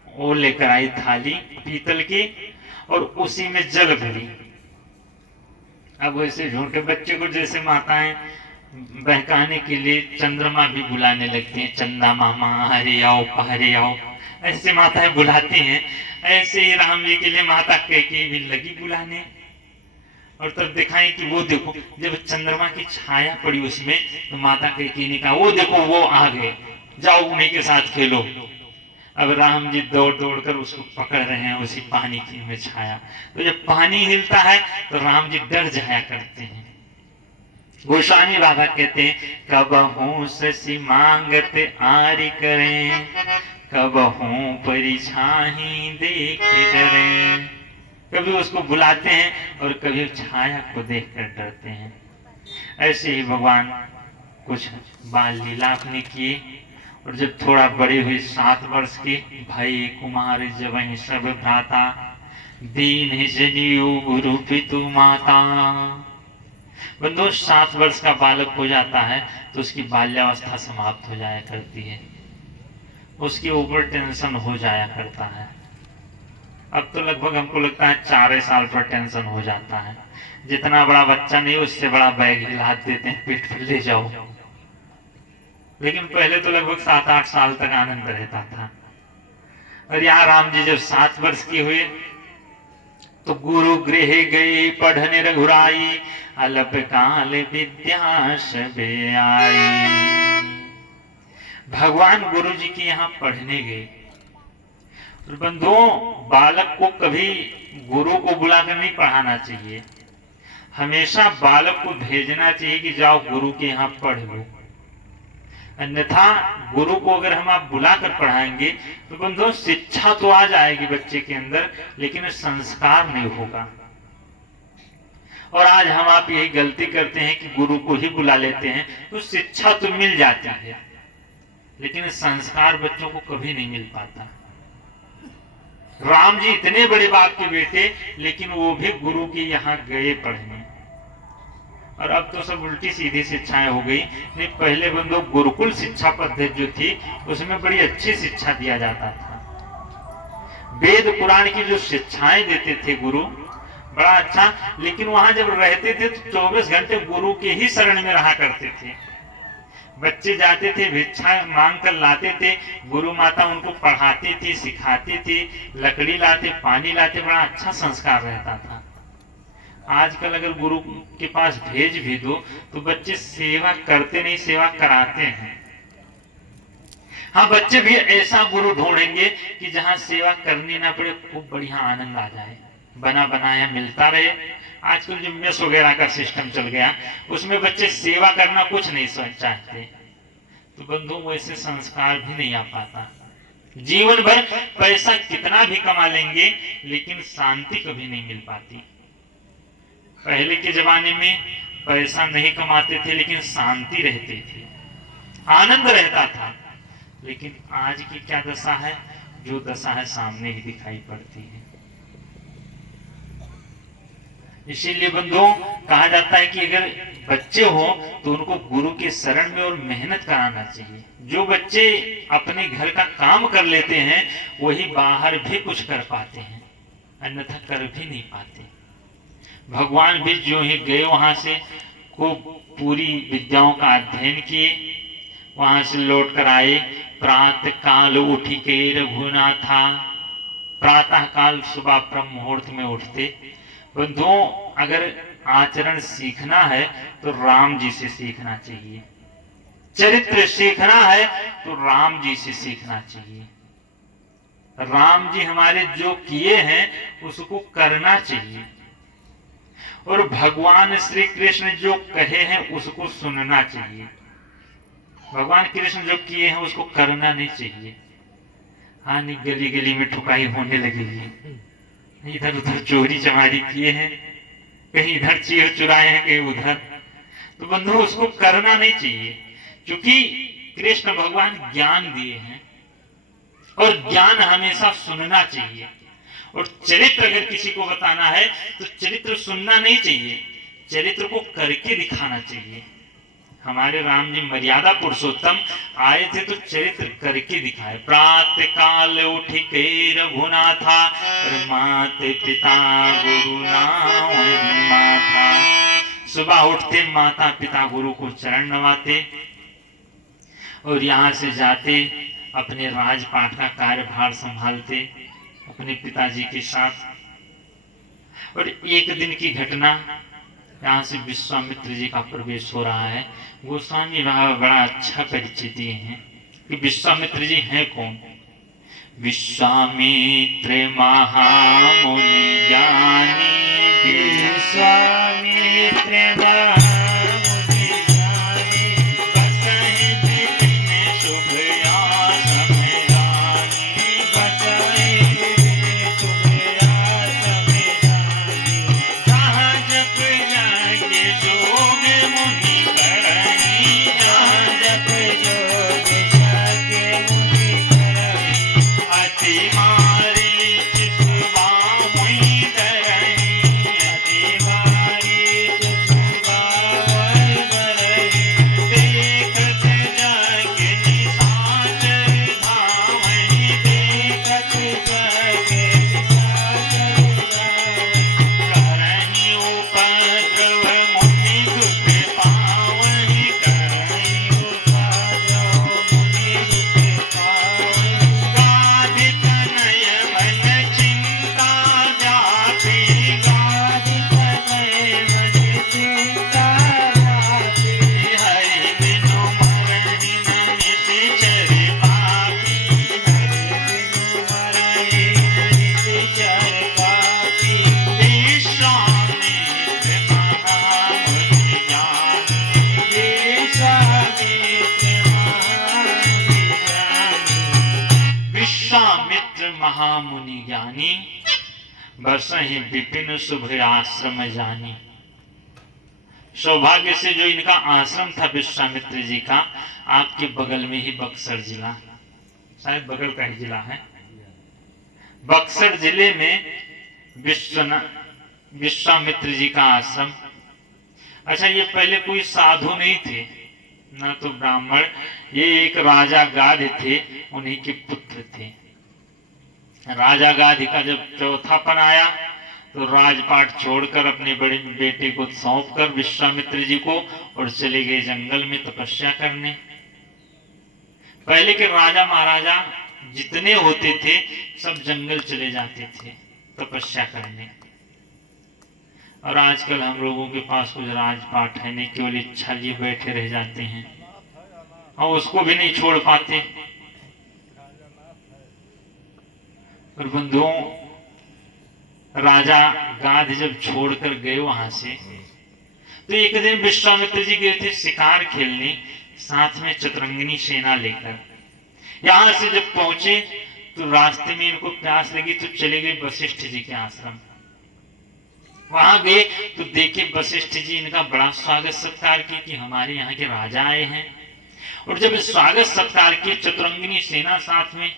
वो लेकर आई थाली पीतल की, और उसी में जल भरी। अब वैसे झूठे बच्चे को जैसे माताएं बहकाने के लिए चंद्रमा भी बुलाने लगती हैं, चंदा मामा हरे आओ पहरे आओ, ऐसे माताएं बुलाती हैं। ऐसे ही राम जी के लिए माता कैकेयी भी लगी बुलाने, और तब दिखाई कि वो देखो, जब चंद्रमा की छाया पड़ी उसमें, तो माता कैकेयी ने कहा वो देखो वो आ गए, जाओ उन्हीं के साथ खेलो। अब राम जी दौड़ दौड़ कर उसको पकड़ रहे हैं उसी पानी की में छाया। तो जब पानी हिलता है तो राम जी डर जाया करते हैं। गोस्वामी बाबा कहते हैं, कब हूँ शशि मांगते आरी करें, कब हूँ परिछाही देख डरे। कभी उसको बुलाते हैं और कभी छाया को देख कर डरते हैं। ऐसे ही भगवान कुछ बाल लीला अपने किए, और जब थोड़ा बड़े हुए 7 वर्ष के, भाई कुमार जब सब भ्राता, दीन जनियो गुरु पितु माता। बंधु 7 वर्ष का बालक हो जाता है तो उसकी बाल्यावस्था समाप्त हो जाया करती है, उसके ऊपर टेंशन हो जाया करता है। अब तो लगभग हमको लगता है 4 साल पर टेंशन हो जाता है। जितना बड़ा बच्चा नहीं उससे बड़ा बैग हिला देते हैं, पीठ पर ले जाओ। लेकिन पहले तो लगभग 7-8 साल तक आनंद रहता था। और यहाँ राम जी जब 7 वर्ष के हुए तो गुरु गृह गए पढ़ने रघुराई, अल्प काल विद्या सबे आई। भगवान गुरु जी के यहाँ पढ़ने गए। और बंधुओं, बालक को कभी गुरु को बुलाकर नहीं पढ़ाना चाहिए, हमेशा बालक को भेजना चाहिए कि जाओ गुरु के यहाँ पढ़ लो। अन्यथा गुरु को अगर हम आप बुलाकर पढ़ाएंगे तो बंधुओं शिक्षा तो आ जाएगी बच्चे के अंदर, लेकिन संस्कार नहीं होगा। और आज हम आप यही गलती करते हैं कि गुरु को ही बुला लेते हैं, तो शिक्षा तो मिल जाती है लेकिन संस्कार बच्चों को कभी नहीं मिल पाता। राम जी इतने बड़े बाप के बेटे, लेकिन वो भी गुरु के यहाँ गए पढ़ने। और अब तो सब उल्टी सीधी शिक्षाएं हो गई। नहीं, पहले बंधु गुरुकुल शिक्षा पद्धति जो थी उसमें बड़ी अच्छी शिक्षा दिया जाता था। वेद पुराण की जो शिक्षाएं देते थे गुरु, बड़ा अच्छा। लेकिन वहां जब रहते थे तो 24 घंटे गुरु के ही शरण में रहा करते थे। बच्चे जाते थे, भिक्षा मांग कर लाते थे, गुरु माता उनको पढ़ाती थी, सिखाती थी, लकड़ी लाते, पानी लाते, बड़ा अच्छा संस्कार रहता था। आजकल अगर गुरु के पास भेज भी दो तो बच्चे सेवा करते नहीं, सेवा कराते हैं। हाँ, बच्चे भी ऐसा गुरु ढूंढेंगे कि जहाँ सेवा करनी ना पड़े, खूब बढ़िया आनंद आ जाए, बना बनाया मिलता रहे। आजकल जो मेस वगैरह का सिस्टम चल गया, उसमें बच्चे सेवा करना कुछ नहीं चाहते। तो बंधु वैसे संस्कार भी नहीं आ पाता। जीवन भर पैसा कितना भी कमा लेंगे लेकिन शांति कभी नहीं मिल पाती। पहले के जमाने में पैसा नहीं कमाते थे लेकिन शांति रहती थी, आनंद रहता था। लेकिन आज की क्या दशा है? जो दशा है सामने ही दिखाई पड़ती है। इसीलिए बंधुओं कहा जाता है कि अगर बच्चे हो तो उनको गुरु के शरण में और मेहनत कराना चाहिए। जो बच्चे अपने घर का काम कर लेते हैं वही बाहर भी कुछ कर पाते हैं, अन्यथा कर भी नहीं पाते। भगवान भी जो ही गए वहां से को पूरी विद्याओं का अध्ययन किए, वहां से लौट कर आए। प्रातः काल उठी के रघुनाथा, प्रातः काल सुबह ब्रह्म मुहूर्त में उठते। बंधुओं, अगर आचरण सीखना है तो राम जी से सीखना चाहिए, चरित्र सीखना है तो राम जी से सीखना चाहिए। राम जी हमारे जो किए हैं उसको करना चाहिए, और भगवान श्री कृष्ण जो कहे हैं उसको सुनना चाहिए। भगवान कृष्ण जो किए हैं उसको करना नहीं चाहिए। हाँ, नहीं, गली गली में ठुकाई होने लगेगी, इधर उधर चोरी चमारी किए हैं, कहीं इधर चीर चुराए हैं, कहीं उधर, तो बंधु उसको करना नहीं चाहिए। क्योंकि कृष्ण भगवान ज्ञान दिए हैं, और ज्ञान हमेशा सुनना चाहिए। और चरित्र अगर किसी को बताना है तो चरित्र सुनना नहीं चाहिए, चरित्र को करके दिखाना चाहिए। हमारे राम जी मर्यादा पुरुषोत्तम आए थे तो चरित्र करके दिखाए। प्रातः काल उठ के रघुनाथा, और माते पिता गुरु नाम माथा। सुबह उठते माता पिता गुरु को चरण नवाते और यहाँ से जाते अपने राजपाट का कार्यभार संभालते अपने पिताजी के साथ। और एक दिन की घटना, यहाँ से विश्वामित्र जी का प्रवेश हो रहा है। गोस्वामी बड़ा अच्छा परिचय दिए हैं कि विश्वामित्र जी हैं कौन। विश्वामित्र महामुनि ज्ञानी, विश्वामित्र महामुनि ज्ञानी, बसहि विपिन शुभ आश्रम जानी। बसहि विपिन शुभ आश्रम जानी। जहाँ जप यज्ञ जोग मुनि करनी, जहाँ जप जोग यज्ञ मुनि करनी। अति मारी चिसुबा मुनि डरनी। अति मारी चिसुबा मुनि डरनी। देखत जग निशाचर धावनि। देखत जग निशाचर धावनि। करहि उपद्रव मुनि दुख पावनि। करहि उपद्रव मुनि दुख पावनि। गाधि तनय मन चिंता जाति। गाधि तनय मन चिंता जाति। हरि बिनु मरहि न निश्चर पापी। हरि बिनु मरहि न निश्चर पापी। विश्वामित्र महामुनि ज्ञानी। विश्वामित्र महामुनि ज्ञानी। विश्वामित्र महामुनि ज्ञानी, बसहि विपिन शुभ आश्रम जानी। सौभाग्य से जो इनका आश्रम था विश्वामित्र जी का, आपके बगल में ही बक्सर जिला, शायद बगल का ही जिला है, बक्सर जिले में विश्वामित्र जी का आश्रम। अच्छा, ये पहले कोई साधु नहीं थे, ना तो ब्राह्मण, ये एक राजा गाध थे, उन्हीं के पुत्र थे। राजा गाधी का जब चौथापन आया तो राजपाट छोड़कर अपने बड़े बेटे को सौंपकर विश्वामित्र जी को और चले गए जंगल में तपस्या करने। पहले के राजा महाराजा जितने होते थे सब जंगल चले जाते थे तपस्या करने। और आजकल हम लोगों के पास कुछ राजपाट है नहीं, केवल इच्छा लिए बैठे रह जाते हैं और उसको भी नहीं छोड़ पाते। और बंधुओं, राजा गाध जब छोड़कर गए वहां से, तो एक दिन विश्वामित्र जी गए थे शिकार खेलने, साथ में चतुरंगिनी सेना लेकर। यहां से जब पहुंचे तो रास्ते में इनको प्यास लगी तो चले गए वशिष्ठ जी के आश्रम। वहां गए तो देखे वशिष्ठ जी इनका बड़ा स्वागत सत्कार किए कि हमारे यहाँ के राजा आए हैं। और जब स्वागत सत्कार किए, चतुरंगिनी सेना साथ में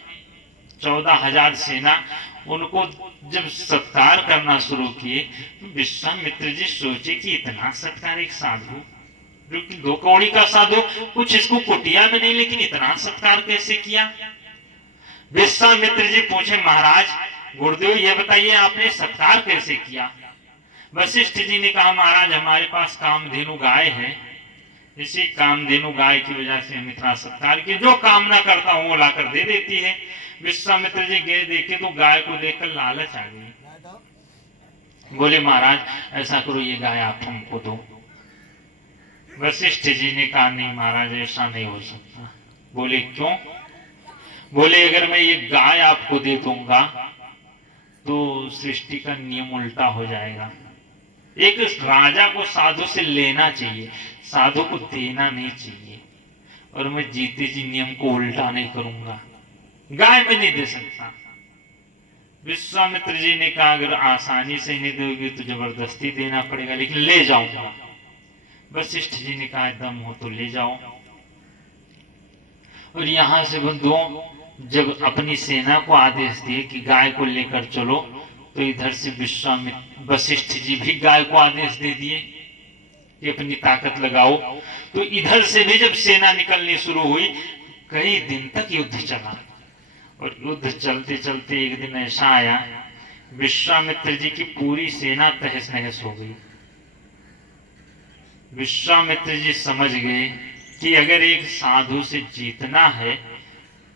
14,000 सेना, उनको जब सत्कार करना शुरू किए तो विश्वामित्र जी सोचे कि इतना सत्कार एक साधु, जो कि 2 कौड़ी का साधु, कुछ इसको कुटिया में नहीं, लेकिन इतना सत्कार कैसे किया। विश्वामित्र जी पूछे, महाराज गुरुदेव ये बताइए आपने सत्कार कैसे किया। वशिष्ठ जी ने कहा, महाराज हमारे पास कामधेनु गाय है, इसी कामधेनु गाय की वजह से हम इतना सत्कार किए, जो कामना करता हूं वो लाकर दे देती है। विश्वामित्र जी गए, देखे तो गाय को देखकर लालच आ गई। बोले महाराज ऐसा करो, ये गाय आप हमको दो। वशिष्ठ जी ने कहा, नहीं महाराज ऐसा नहीं हो सकता। बोले क्यों। बोले अगर मैं ये गाय आपको दे दूंगा तो सृष्टि का नियम उल्टा हो जाएगा। एक राजा को साधु से लेना चाहिए, साधु को देना नहीं चाहिए। और मैं जीते जी नियम को उल्टा नहीं करूंगा, गाय में नहीं दे सकता। विश्वामित्र जी ने कहा, अगर आसानी से नहीं दोगे तो जबरदस्ती देना पड़ेगा, लेकिन ले जाऊंगा। वशिष्ठ जी ने कहा, दम हो तो ले जाओ। और यहां से बंधुओं जब अपनी सेना को आदेश दिए कि गाय को लेकर चलो, तो इधर से विश्वामित्र वशिष्ठ जी भी गाय को आदेश दे दिए कि अपनी ताकत लगाओ। तो इधर से भी जब सेना निकलनी शुरू हुई, कई दिन तक युद्ध चला। और युद्ध चलते चलते एक दिन ऐसा आया, विश्वामित्र जी की पूरी सेना तहस नहस हो गई। विश्वामित्र जी समझ गए कि अगर एक साधु से जीतना है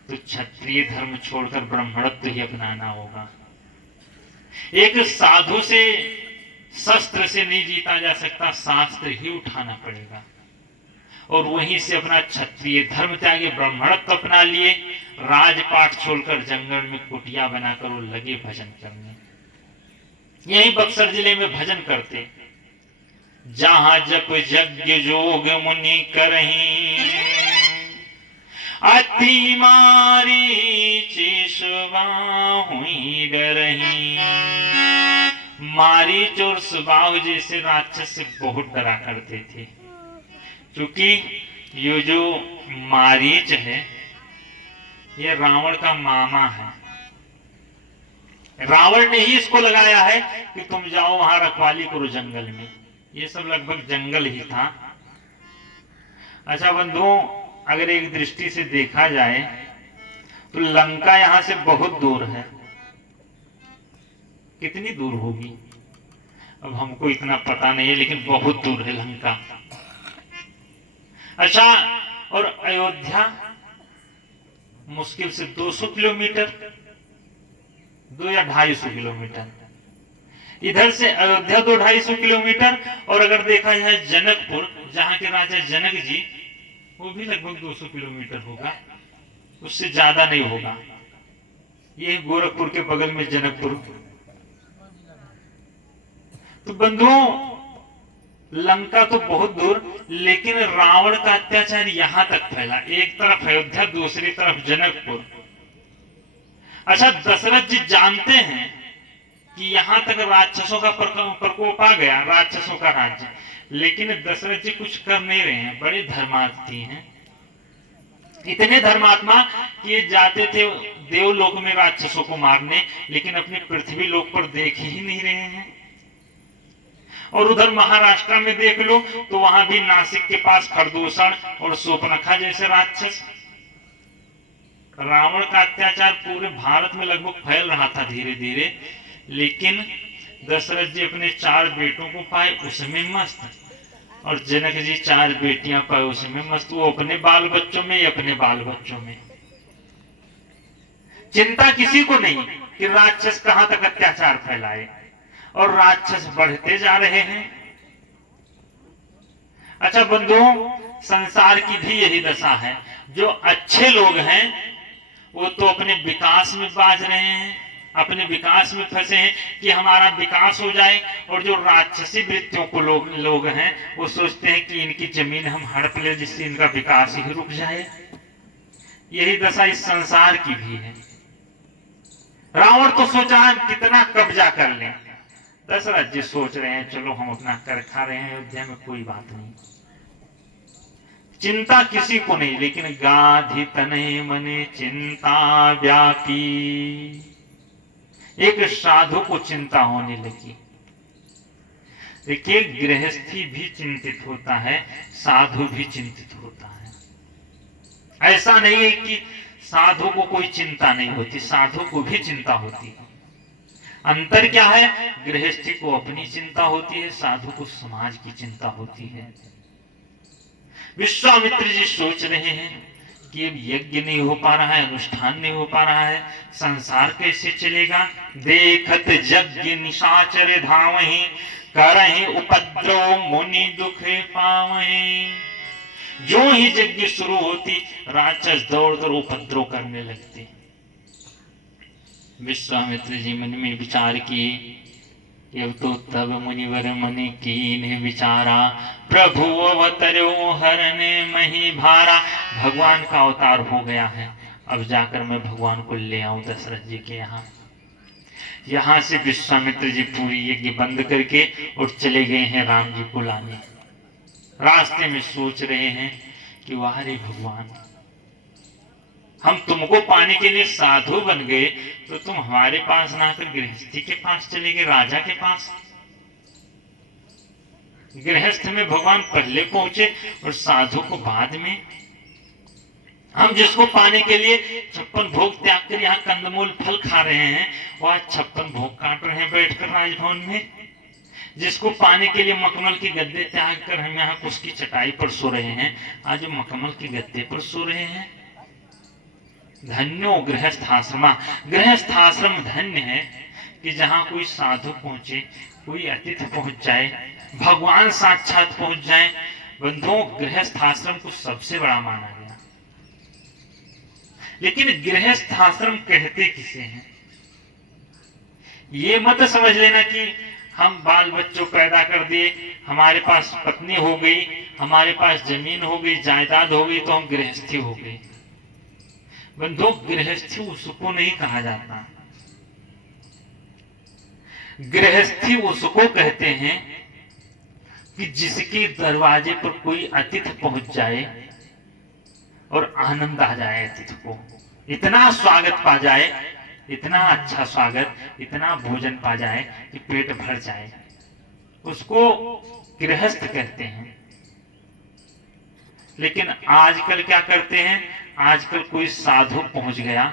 तो क्षत्रिय धर्म छोड़कर ब्राह्मणत्व ही अपनाना होगा। एक साधु से शस्त्र से नहीं जीता जा सकता, शास्त्र ही उठाना पड़ेगा। और वहीं से अपना क्षत्रिय धर्म त्यागे, ब्राह्मणत्व अपना लिए, राजपाट छोड़कर जंगल में कुटिया बनाकर वो लगे भजन करने। यही बक्सर जिले में भजन करते, जहां जप यज्ञ जोग मुनि करहीं, अति मारीच सुबाहुई डरहीं। मारीच और सुबाहु जैसे राक्षस से बहुत डरा करते थे, क्योंकि ये जो मारीच है ये रावण का मामा है। रावण ने ही इसको लगाया है कि तुम जाओ वहां रखवाली करो जंगल में। ये सब लगभग जंगल ही था। अच्छा बंधुओं, अगर एक दृष्टि से देखा जाए तो लंका यहां से बहुत दूर है। कितनी दूर होगी अब हमको इतना पता नहीं है, लेकिन बहुत दूर है लंका। अच्छा, और अयोध्या मुश्किल से 200 किलोमीटर, 2 या 250 किलोमीटर। इधर से अयोध्या 200-250 किलोमीटर। और अगर देखा जाए जनकपुर, जहां के राजा जनक जी, वो भी लगभग 200 किलोमीटर होगा, उससे ज्यादा नहीं होगा। ये गोरखपुर के बगल में जनकपुर। तो बंधुओं, लंका तो बहुत दूर, लेकिन रावण का अत्याचार यहां तक फैला। एक तरफ अयोध्या, दूसरी तरफ जनकपुर। अच्छा, दशरथ जी जानते हैं कि यहां तक राक्षसों का प्रकोप आ गया, राक्षसों का राज्य, लेकिन दशरथ जी कुछ कर नहीं रहे हैं। बड़े धर्मार्थी हैं, इतने धर्मात्मा कि ये जाते थे देवलोक में राक्षसों को मारने, लेकिन अपने पृथ्वी लोक पर देख ही नहीं रहे हैं। और उधर महाराष्ट्र में देख लो तो वहां भी नासिक के पास खरदूषण और शूर्पणखा जैसे राक्षस। रावण का अत्याचार पूरे भारत में लगभग फैल रहा था धीरे धीरे, लेकिन दशरथ जी अपने 4 बेटों को पाए उसमें मस्त, और जनक जी 4 बेटियां पाए उसमें मस्त। वो अपने बाल बच्चों में, अपने बाल बच्चों में। चिंता किसी को नहीं कि राक्षस कहां तक अत्याचार फैलाए, और राक्षस बढ़ते जा रहे हैं। अच्छा बंधुओं, संसार की भी यही दशा है। जो अच्छे लोग हैं वो तो अपने विकास में बाज रहे हैं, अपने विकास में फंसे हैं कि हमारा विकास हो जाए। और जो राक्षसी वृत्तियों को लोग हैं वो सोचते हैं कि इनकी जमीन हम हड़प ले, जिससे इनका विकास ही रुक जाए। यही दशा इस संसार की भी है। रावण तो सोचा हम कितना कब्जा कर लें, दशरथ जी सोच रहे हैं चलो हम अपना कर खा रहे हैं अयोध्या में, कोई बात नहीं। चिंता किसी को नहीं, लेकिन गाधि तने मने चिंता व्यापी। एक साधु को चिंता होने लगी। देखिए, गृहस्थी भी चिंतित होता है, साधु भी चिंतित होता है। ऐसा नहीं है कि साधु को कोई चिंता नहीं होती, साधु को भी चिंता होती है। अंतर क्या है? गृहस्थी को अपनी चिंता होती है, साधु को समाज की चिंता होती है। विश्वामित्र जी सोच रहे हैं कि अब यज्ञ नहीं हो पा रहा है, अनुष्ठान नहीं हो पा रहा है, संसार कैसे चलेगा। देखत यज्ञ निशाचर धावहि, करहि उपद्रव मुनि दुख पावहि। जो ही यज्ञ शुरू होती, राक्षस दौड़कर उपद्रव करने लगते। विश्वामित्र जी मन में विचार किए, अब तो तब मुनिवर मन कीन्ह विचारा, प्रभु अवतरो हरने मही भारा। भगवान का अवतार हो गया है, अब जाकर मैं भगवान को ले आऊं दशरथ जी के यहाँ। यहाँ से विश्वामित्र जी पूरी यज्ञ बंद करके और चले गए हैं राम जी को लाने। रास्ते में सोच रहे हैं कि वाह रे भगवान, हम तुमको पाने के लिए साधु बन गए तो तुम हमारे पास ना आकर गृहस्थी के पास चले गए, राजा के पास। गृहस्थ में भगवान पहले पहुंचे और साधु को बाद में। हम जिसको पाने के लिए 56 भोग त्याग कर यहाँ कंदमूल फल खा रहे हैं, वो आज 56 भोग काट रहे हैं बैठकर राजभवन में। जिसको पाने के लिए मखमल के गद्दे त्याग कर हम यहाँ उसकी चटाई पर सो रहे हैं, आज मखमल के गद्दे पर सो रहे हैं। धन्यो गृहस्थ आश्रमा। गृहस्थ आश्रम धन्य है कि जहाँ कोई साधु पहुंचे, कोई अतिथि पहुंच जाए, भगवान साक्षात पहुंच जाए। बंधुओं, गृहस्थ आश्रम को सबसे बड़ा माना गया। लेकिन गृहस्थ आश्रम कहते किसे हैं? ये मत समझ लेना कि हम बाल बच्चों पैदा कर दिए, हमारे पास पत्नी हो गई, हमारे पास जमीन हो गई, जायदाद हो गई तो हम गृहस्थी हो गई। बंधु, गृहस्थी उसको नहीं कहा जाता। गृहस्थी उसको कहते हैं कि जिसके दरवाजे पर कोई अतिथि पहुंच जाए और आनंद आ जाए, अतिथि को इतना स्वागत पा जाए, इतना अच्छा स्वागत, इतना भोजन पा जाए कि पेट भर जाए, उसको गृहस्थ कहते हैं। लेकिन आजकल क्या करते हैं? आजकल कोई साधु पहुंच गया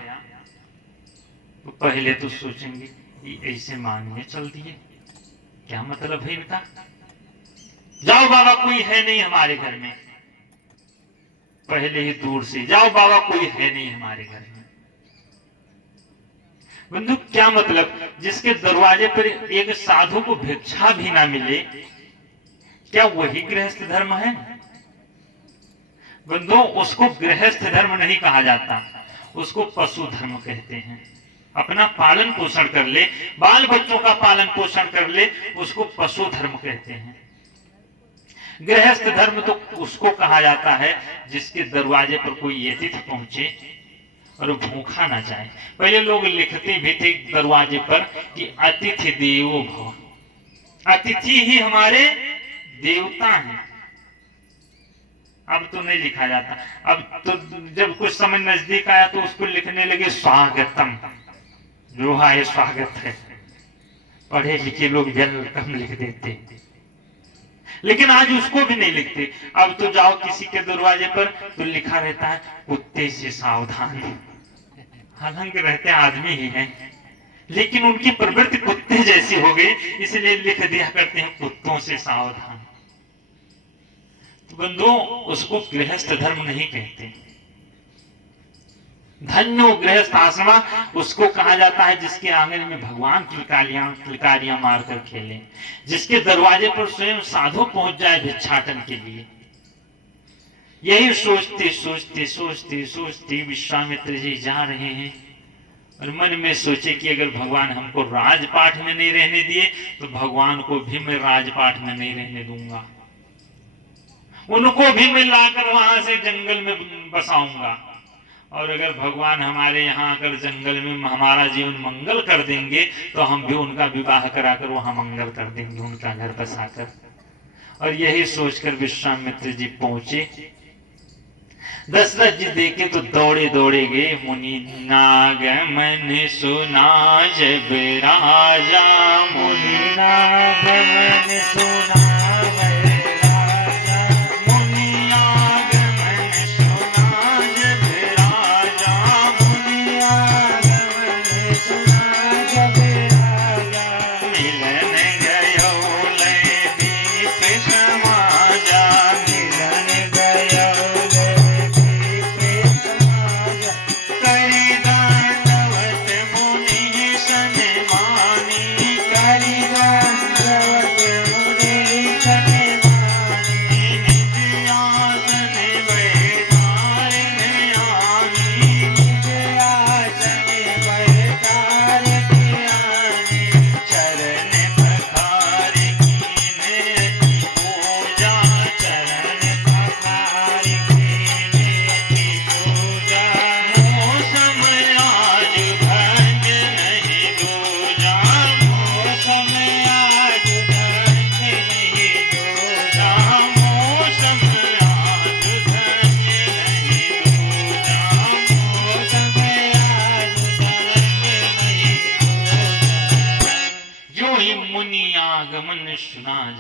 तो पहले तो सोचेंगे ये ऐसे मांगने चल दिए, क्या मतलब है इनका? जाओ बाबा, कोई है नहीं हमारे घर में। पहले ही दूर से जाओ बाबा, कोई है नहीं हमारे घर में। बंधु, क्या मतलब? जिसके दरवाजे पर एक साधु को भिक्षा भी ना मिले, क्या वही गृहस्थ धर्म है? बंधु, उसको गृहस्थ धर्म नहीं कहा जाता, उसको पशु धर्म कहते हैं। अपना पालन पोषण कर ले, बाल बच्चों का पालन पोषण कर ले, उसको पशु धर्म कहते हैं। गृहस्थ धर्म तो उसको कहा जाता है जिसके दरवाजे पर कोई अतिथि पहुंचे और भूखा ना जाए। पहले लोग लिखते भी थे दरवाजे पर कि अतिथि देवो भव, अतिथि ही हमारे देवता हैं। अब तो नहीं लिखा जाता। अब तो जब कुछ समय नजदीक आया तो उसको लिखने लगे स्वागतम, जो है स्वागत है। पढ़े लिखे लोग वेलकम लिख देते, लेकिन आज उसको भी नहीं लिखते। अब तो जाओ किसी के दरवाजे पर तो लिखा रहता है कुत्ते से सावधान। हालांकि रहते आदमी ही हैं, लेकिन उनकी प्रवृत्ति कुत्ते जैसी हो गई, इसलिए लिख दिया करते हैं कुत्तों से सावधान। तो बंधुओं, उसको गृहस्थ धर्म नहीं कहते। धन्यो गृहस्थ आश्रमा उसको कहा जाता है जिसके आंगन में भगवान किलकारियां मारकर खेले, जिसके दरवाजे पर स्वयं साधु पहुंच जाए भिक्षाटन के लिए। यही सोचते सोचते सोचते सोचते विश्वामित्र जी जा रहे हैं और मन में सोचे कि अगर भगवान हमको राजपाट में नहीं रहने दिए तो भगवान को भी मैं राजपाट में नहीं रहने दूंगा, उनको भी मैं लाकर वहां से जंगल में बसाऊंगा। और अगर भगवान हमारे यहाँ अगर जंगल में हमारा जीवन मंगल कर देंगे तो हम भी उनका विवाह कराकर वहां मंगल कर देंगे, उनका घर बसाकर। और यही सोचकर विश्वामित्र जी पहुंचे। दशरथ जी देखे तो दौड़े दौड़े गए। मुनि नागमन सुना जब राजा, मुनि नागमन सुना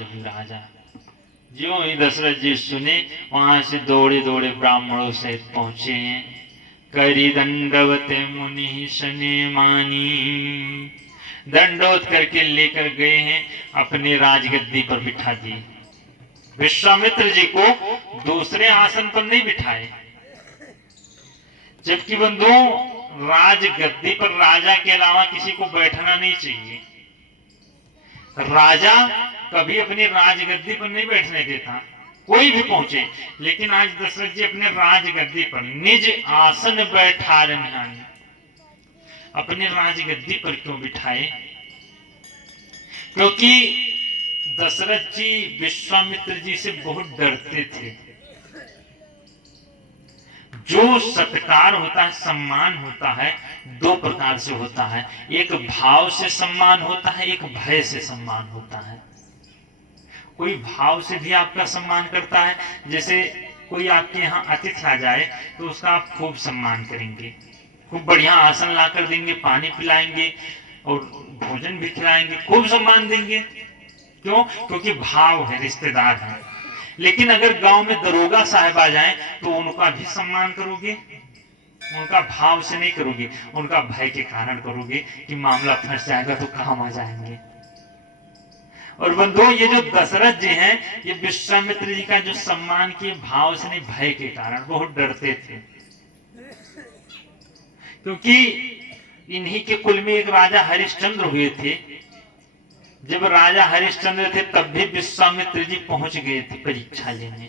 भी राजा। ज्यों ही दशरथ जी सुने, वहां से दौड़े दौड़े ब्राह्मणों सहित पहुंचे। करी दंडवत मुनि सने मानी, दंडोत करके लेकर गए हैं, अपनी राजगद्दी पर बिठा दिए। विश्वामित्र जी को दूसरे आसन पर नहीं बिठाए, जबकि बंधु राजगद्दी पर राजा के अलावा किसी को बैठना नहीं चाहिए। राजा कभी अपनी राजगद्दी पर नहीं बैठने देता, कोई भी पहुंचे। लेकिन आज दशरथ जी अपने राजगद्दी पर निज आसन बैठा रहे, अपने राजगद्दी पर क्यों बिठाए? क्योंकि दशरथ जी विश्वामित्र जी से बहुत डरते थे। जो सत्कार होता है, सम्मान होता है, दो प्रकार से होता है। एक भाव से सम्मान होता है, एक भय से सम्मान होता है। कोई भाव से भी आपका सम्मान करता है, जैसे कोई आपके यहाँ अतिथि आ जाए तो उसका आप खूब सम्मान करेंगे, खूब बढ़िया आसन ला कर देंगे, पानी पिलाएंगे और भोजन भी खिलाएंगे, खूब सम्मान देंगे। क्यों? क्योंकि भाव है, रिश्तेदार है। लेकिन अगर गांव में दरोगा साहब आ जाएं तो उनका भी सम्मान करोगे, उनका भाव से नहीं करोगे, उनका भय के कारण करोगे कि मामला फंस जाएगा तो काम आ जाएंगे। और बंधुओं, ये जो दशरथ जी हैं, ये विश्वामित्र जी का जो सम्मान के भाव से नहीं, भय के कारण बहुत डरते थे। क्योंकि इन्हीं के कुल में एक राजा हरिश्चंद्र हुए थे। जब राजा हरिश्चंद्र थे तब भी विश्वामित्र जी पहुंच गए थे परीक्षा लेने,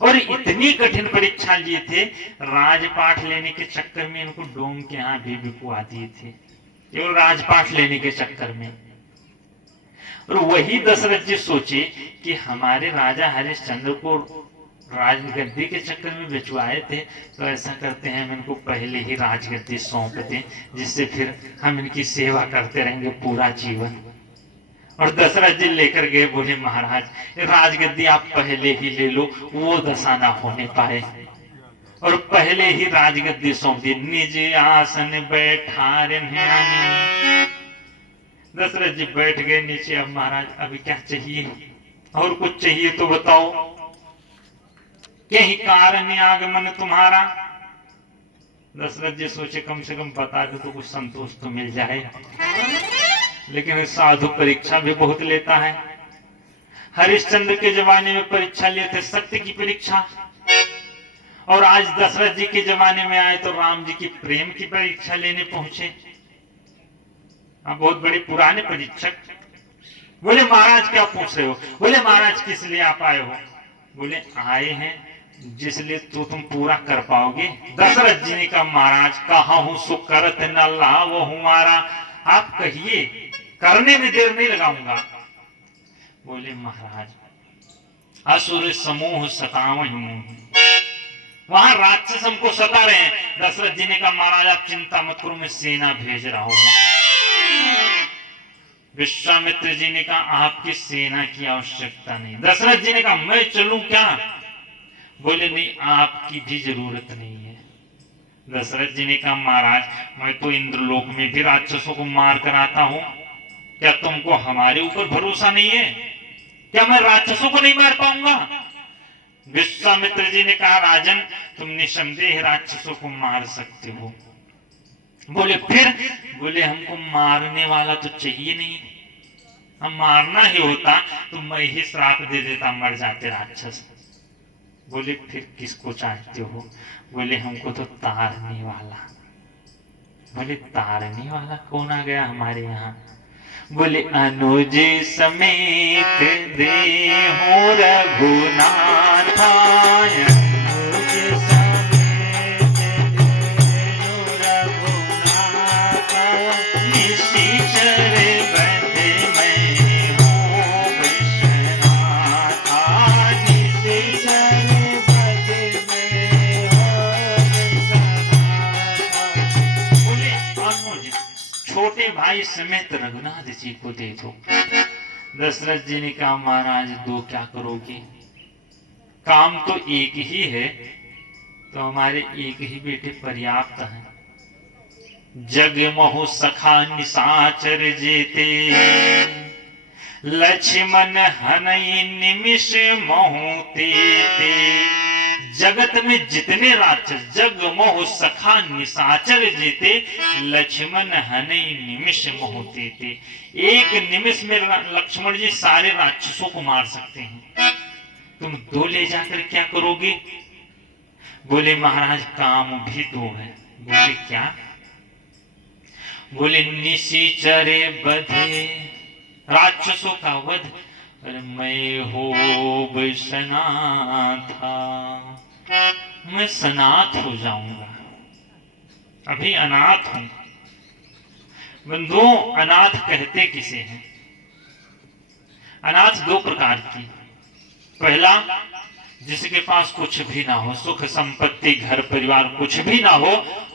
और इतनी कठिन परीक्षा लिए थे, राजपाठ लेने के चक्कर में इनको डोम के यहाँ भी बिकुआ दिए थे, केवल राजपाठ लेने के चक्कर में। और वही दशरथ जी सोचे कि हमारे राजा हरिश्चंद्र को राजगद्दी के चक्कर में बिचवाए थे, तो ऐसा करते हैं हम इनको पहले ही राजगद्दी सौंप दें, जिससे फिर हम इनकी सेवा करते रहेंगे पूरा जीवन। और दशरथ जी लेकर गए, बोले महाराज राजगद्दी आप पहले ही ले लो, वो दशा ना होने पाए। और पहले ही राजगद्दी सौंप दी। निज आसन बैठा रहे। दशरथ जी बैठ गए नीचे। अब महाराज अभी क्या चाहिए, और कुछ चाहिए तो बताओ। यही कारण आगमन तुम्हारा। दशरथ जी सोचे कम से कम बता दो तो कुछ संतोष तो मिल जाए। लेकिन साधु परीक्षा भी बहुत लेता है। हरिश्चंद्र के जमाने में परीक्षा लिए थे सत्य की परीक्षा, और आज दशरथ जी के जमाने में आए तो राम जी की प्रेम की परीक्षा लेने पहुंचे। आप बहुत बड़े पुराने परीक्षक। बोले महाराज क्या पूछ रहे हो? बोले महाराज किस लिए आप आए हो? बोले आए हैं जिसलिए तो तुम पूरा कर पाओगे। दशरथ जी ने कहा महाराज कहा हूं सो करत न लाभ हमारा, आप कहिए, करने में देर नहीं लगाऊंगा। बोले महाराज असुर समूह सतावहीं, वहां राक्षस हमको सता रहे हैं। दशरथ जी ने कहा महाराज आप चिंता मत करो, मैं सेना भेज रहा हूं। विश्वामित्र जी ने कहा आपकी सेना की आवश्यकता नहीं। दशरथ जी ने कहा मैं चलूं क्या? बोले नहीं, आपकी भी जरूरत नहीं है। दशरथ जी ने कहा महाराज मैं तो इंद्रलोक में भी राक्षसों को मार कर आता हूं, क्या तुमको हमारे ऊपर भरोसा नहीं है? क्या मैं राक्षसों को नहीं मार पाऊंगा? विश्वामित्र जी ने कहा राजन तुम निसंदेह राक्षसों को मार सकते हो। बोले फिर? बोले हमको मारने वाला तो चाहिए नहीं, हम मारना ही होता तो मैं ही श्राप दे देता, मर जाते राक्षस। बोले फिर किसको चाहते हो? बोले हमको तो तारने वाला। बोले तारने वाला कौन आ गया हमारे यहाँ? बोले अनुज समेत देहो रघुनाथा, छोटे भाई समेत रघुनाथ जी को दे दो। दशरथ जी ने कहा महाराज दो क्या करोगे? काम तो एक ही है, तो हमारे एक ही बेटे पर्याप्त हैं। जग मोह सखा निशाचर जेते, लक्ष्मण हनई निमिष मोहते ते। जगत में जितने राक्षस जग मोह सखा निशाचर जीते, लक्ष्मण हनई निमिष मोहते थे। एक निमिष में लक्ष्मण जी सारे राक्षसों को मार सकते हैं, तुम दो ले जाकर क्या करोगे? बोले महाराज काम भी दो है। बोले क्या? बोले निशिचरे बधे, राक्षसों का वध। अरे मैं हो सनाथा, मैं सनाथ हो जाऊंगा, अभी अनाथ हूं। बंधुओं, अनाथ कहते किसे हैं? अनाथ दो प्रकार की। पहला, जिसके पास कुछ भी ना हो, सुख संपत्ति घर परिवार कुछ भी ना हो,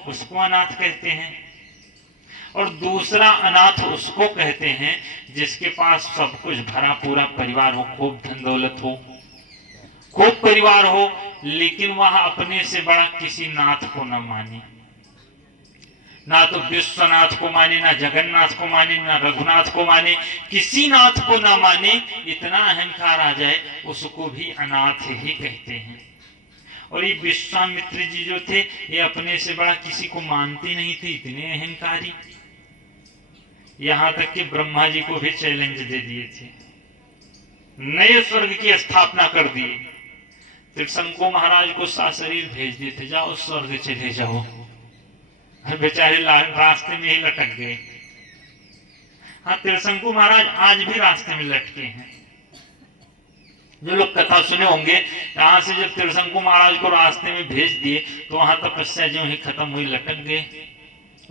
उसको अनाथ कहते हैं। और दूसरा अनाथ उसको कहते हैं जिसके पास सब कुछ भरा पूरा परिवार हो, खूब धन दौलत हो, खूब परिवार हो, लेकिन वह अपने से बड़ा किसी नाथ को न माने, ना तो विश्वनाथ को माने, ना जगन्नाथ को माने, ना रघुनाथ को माने, किसी नाथ को ना माने। इतना अहंकार आ जाए उसको भी अनाथ ही कहते हैं। और ये विश्वामित्र जी जो थे, ये अपने से बड़ा किसी को मानते नहीं थे, इतने अहंकारी। यहां तक कि ब्रह्मा जी को भी चैलेंज दे दिए थे, नए स्वर्ग की स्थापना कर दी। त्रिशंकु महाराज को साशरीर भेज दिए थे, जाओ स्वर्ग चले जाओ। बेचारे रास्ते में ही लटक गए। हाँ, त्रिशंकु महाराज आज भी रास्ते में लटके हैं। जो लोग कथा सुने होंगे, यहां से जब त्रिशंकु महाराज को रास्ते में भेज दिए तो वहां तपस्या जो ही खत्म हुई, लटक गए।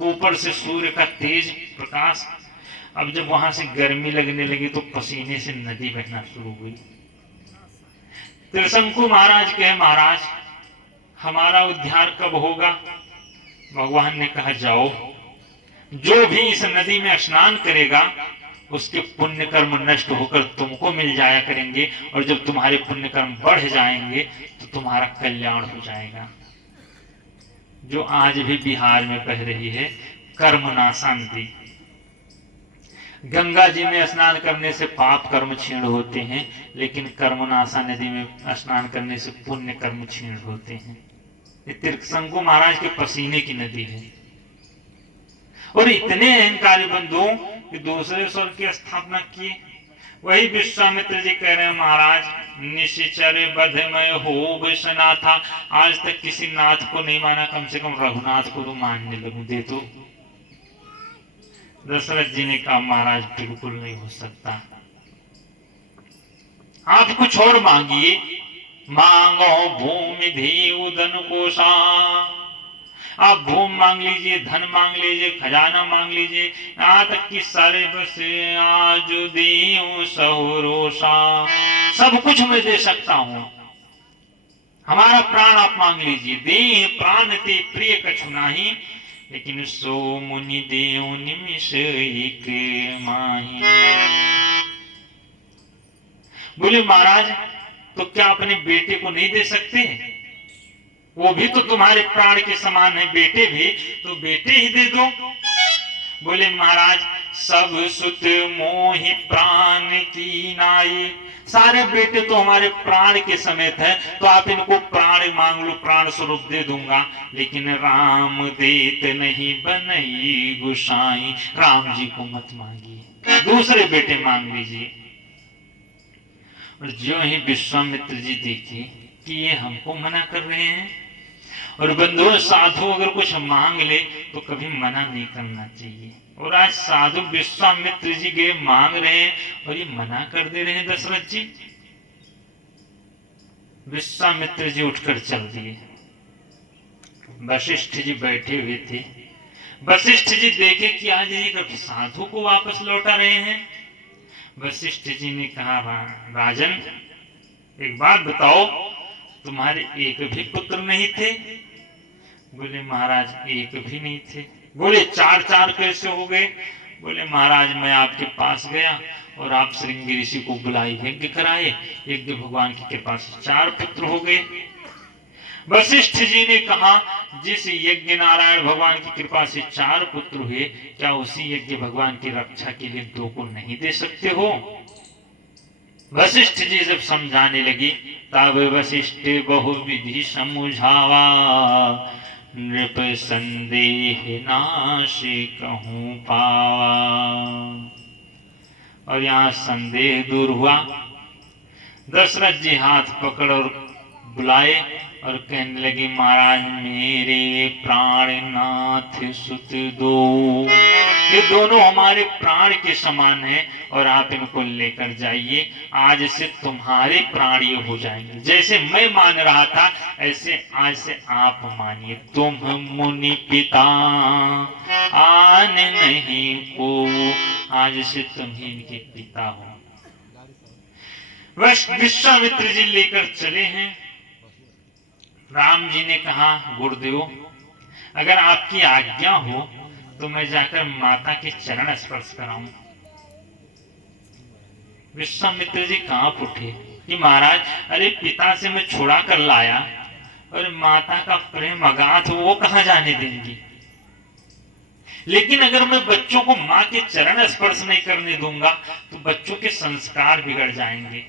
ऊपर से सूर्य का तेज प्रकाश, अब जब वहां से गर्मी लगने लगी तो पसीने से नदी बहना शुरू हुई। त्रिशंकु महाराज कहे, महाराज हमारा उद्धार कब होगा? भगवान ने कहा, जाओ, जो भी इस नदी में स्नान करेगा उसके पुण्य कर्म नष्ट होकर तुमको मिल जाया करेंगे, और जब तुम्हारे पुण्य कर्म बढ़ जाएंगे तो तुम्हारा कल्याण हो जाएगा। जो आज भी बिहार में बह रही है कर्मनाशा नदी। गंगा जी में स्नान करने से पाप कर्म क्षीण होते हैं, लेकिन कर्मनाशा नदी में स्नान करने से पुण्य कर्म क्षीण होते हैं। ये त्रिशंकु महाराज के पसीने की नदी है। और इतने अहंकारी बंधुओं कि दूसरे स्वर्ग की स्थापना किए। वही विश्वामित्र जी कह रहे हैं, महाराज निशिचर बधमय हो सनाथा, आज तक किसी नाथ को नहीं माना, कम से कम रघुनाथ को तो मानने लगूं, दे तो। दशरथ जी ने कहा, महाराज बिल्कुल नहीं हो सकता, आप कुछ और मांगिए। मांगो भूमि धीउ धन कोशा, आप भूमि मांग लीजिए, धन मांग लीजिए, खजाना मांग लीजिए, यहाँ तक कि सारे बसे आज दीऊ सहुरोषा, सब कुछ मैं दे सकता हूँ। हमारा प्राण आप मांग लीजिए, देह प्राण ते प्रिय कछु नाही, लेकिन सो मुनि देव निमिष एक माही। बोले महाराज, तो क्या अपने बेटे को नहीं दे सकते? वो भी तो तुम्हारे प्राण के समान है, बेटे भी, तो बेटे ही दे दो। बोले महाराज, सब सुत मोहि प्राण की नाई, सारे बेटे तो हमारे प्राण के समेत है, तो आप इनको प्राण मांग लो, प्राण स्वरूप दे दूंगा, लेकिन राम देत नहीं बनई गुसाई, राम जी को मत मांगिए, दूसरे बेटे मांग लीजिए। और जो ही विश्वामित्र जी देखे कि ये हमको मना कर रहे हैं, और बंधुओं साधु अगर कुछ मांग ले तो कभी मना नहीं करना चाहिए। और आज साधु विश्वामित्र जी गए मांग रहे हैं और ये मना कर दे रहे हैं दशरथ जी। विश्वामित्र जी उठकर चल दिए। वशिष्ठ जी बैठे हुए थे। वशिष्ठ जी देखे कि आज एक साधु को वापस लौटा रहे हैं। वशिष्ठ जी ने कहा, राजन एक बात बताओ, तुम्हारे एक भी पुत्र नहीं थे? बोले महाराज एक भी नहीं थे। बोले चार चार कैसे हो गए? बोले महाराज मैं आपके पास गया और आप श्रृंगी ऋषि को बुलाई, यज्ञ कराए, यज्ञ भगवान की कृपा से 4 पुत्र हो गए। वशिष्ठ जी ने कहा, जिस यज्ञ नारायण भगवान की कृपा से 4 पुत्र हुए, क्या उसी यज्ञ भगवान की रक्षा के लिए 2 को नहीं दे सकते हो? वशिष्ठ जी जब समझाने लगी तब वशिष्ठ बहुविधि समझावा, नृप संदेह नाश कहूँ पावा। और यहाँ संदेह दूर हुआ। दशरथ जी हाथ पकड़ और बुलाए और कहने लगे, महाराज मेरे प्राणनाथ सुत दो, ये दोनों हमारे प्राण के समान हैं और आप इनको लेकर जाइए। आज से तुम्हारे प्राण ये हो जाएंगे। जैसे मैं मान रहा था ऐसे आज से आप मानिए। तुम मुनि पिता आन नहीं को, आज से तुम ही इनके पिता हो। विश्वामित्र जी लेकर चले हैं। राम जी ने कहा, गुरुदेव अगर आपकी आज्ञा हो तो मैं जाकर माता के चरण स्पर्श कराऊं। विश्वामित्र जी कांप उठे कि महाराज, अरे पिता से मैं छुड़ा कर लाया और माता का प्रेम अगाध वो कहां जाने देंगी। लेकिन अगर मैं बच्चों को माँ के चरण स्पर्श नहीं करने दूंगा तो बच्चों के संस्कार बिगड़ जाएंगे,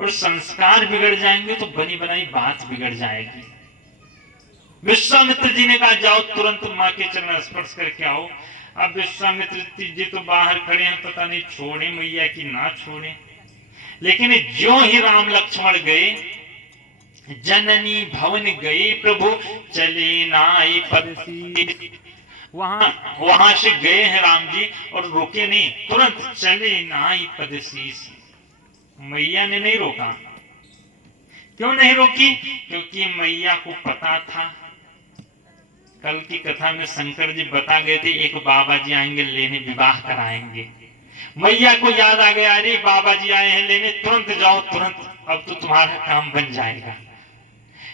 और संस्कार बिगड़ जाएंगे तो बनी बनाई बात बिगड़ जाएगी। विश्वामित्र जी ने कहा, जाओ तुरंत माँ के चरण स्पर्श करके आओ। अब विश्वामित्र जी तो बाहर खड़े हैं, पता नहीं छोड़े मैया की ना छोड़े। लेकिन जो ही राम लक्ष्मण गए, जननी भवन गए प्रभु चले नाई पद। वहां से गए हैं राम जी और रुके नहीं, तुरंत चले नाई पदशीस। मैया ने नहीं रोका। क्यों नहीं रोकी? क्योंकि मैया को पता था। कल की कथा में शंकर जी बता गए थे, एक बाबा जी आएंगे लेने, विवाह कराएंगे। मैया को याद आ गया, अरे बाबा जी आए हैं लेने, तुरंत जाओ तुरंत, अब तो तुम्हारा काम बन जाएगा।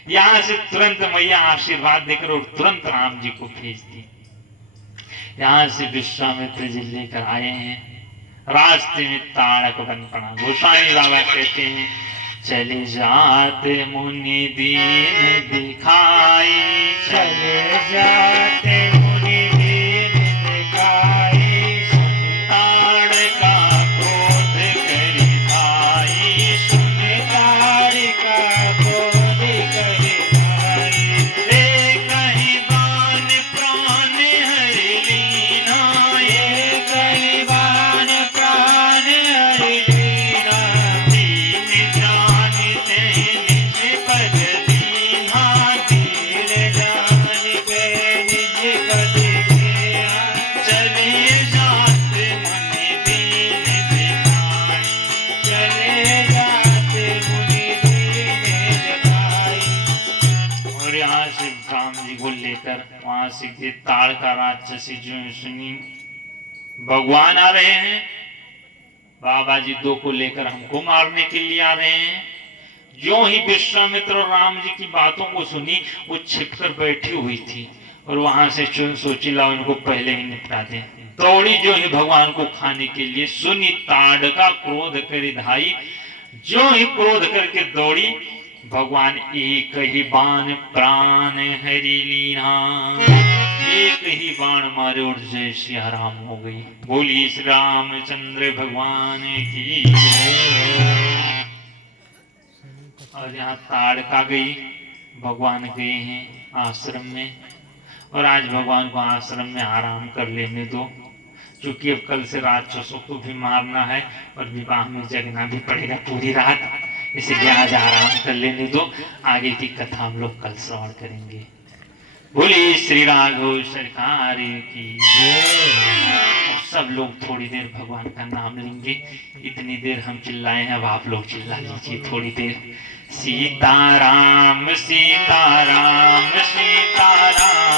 यहां से तुरंत मैया आशीर्वाद देकर और तुरंत राम जी को भेज दी। यहां से विश्वामित्र जी लेकर आए हैं। रास्ते में ताड़क बन पड़ा। गोसाई बाबा कहते हैं, चले जाते मुनि दीन दिखाई, चले जाते मुनि दीन दिखाई, सुन ताड़का क्रोध करि भाई, सुन ताड़का क्रोध करि भाई, कहीं बान प्राण हरि लीना, कहि बान प्राण हरि लीना, दीन जानते निज पद दीना, दीन जान के निज पद दीना, चले जाते मुनि दीन दिखाई। चले जाते मुनि दीन दिखाई। और यहाँ से राम जी को लेकर वहां से ये ताड़ का राक्षसी जो सुनी, भगवान आ रहे हैं, बाबा जी दो को लेकर हमको मारने के लिए आ रहे हैं। जो ही विश्वामित्र और राम जी की बातों को सुनी, वो छिपकर बैठी हुई थी और वहां से सोची लाओ इनको पहले ही निपटा दें। दौड़ी जो ही भगवान को खाने के लिए, सुनी ताड़ का क्रोध करि धाई। जो ही क्रोध करके दौड़ी, भगवान एक ही बाण प्राण हरि लीना, एक ही बाण मारे और जय सिया राम हो गई। बोली श्री रामचंद्र भगवान की जय। और यहाँ ताड़का गई, भगवान गए हैं आश्रम में, और आज भगवान को आश्रम में आराम कर लेने दो, क्योंकि अब कल से राक्षसों को भी मारना है और विवाह में जगना भी पड़ेगा पूरी रात, इसलिए आज आराम कर लेने दो। आगे की कथा हम लोग कल श्रवण करेंगे। बोले श्री राघव सरकार की जय। सब लोग थोड़ी देर भगवान का नाम लेंगे। इतनी देर हम चिल्लाए हैं, अब आप लोग चिल्ला लीजिए थोड़ी देर। सीताराम सीताराम सीताराम।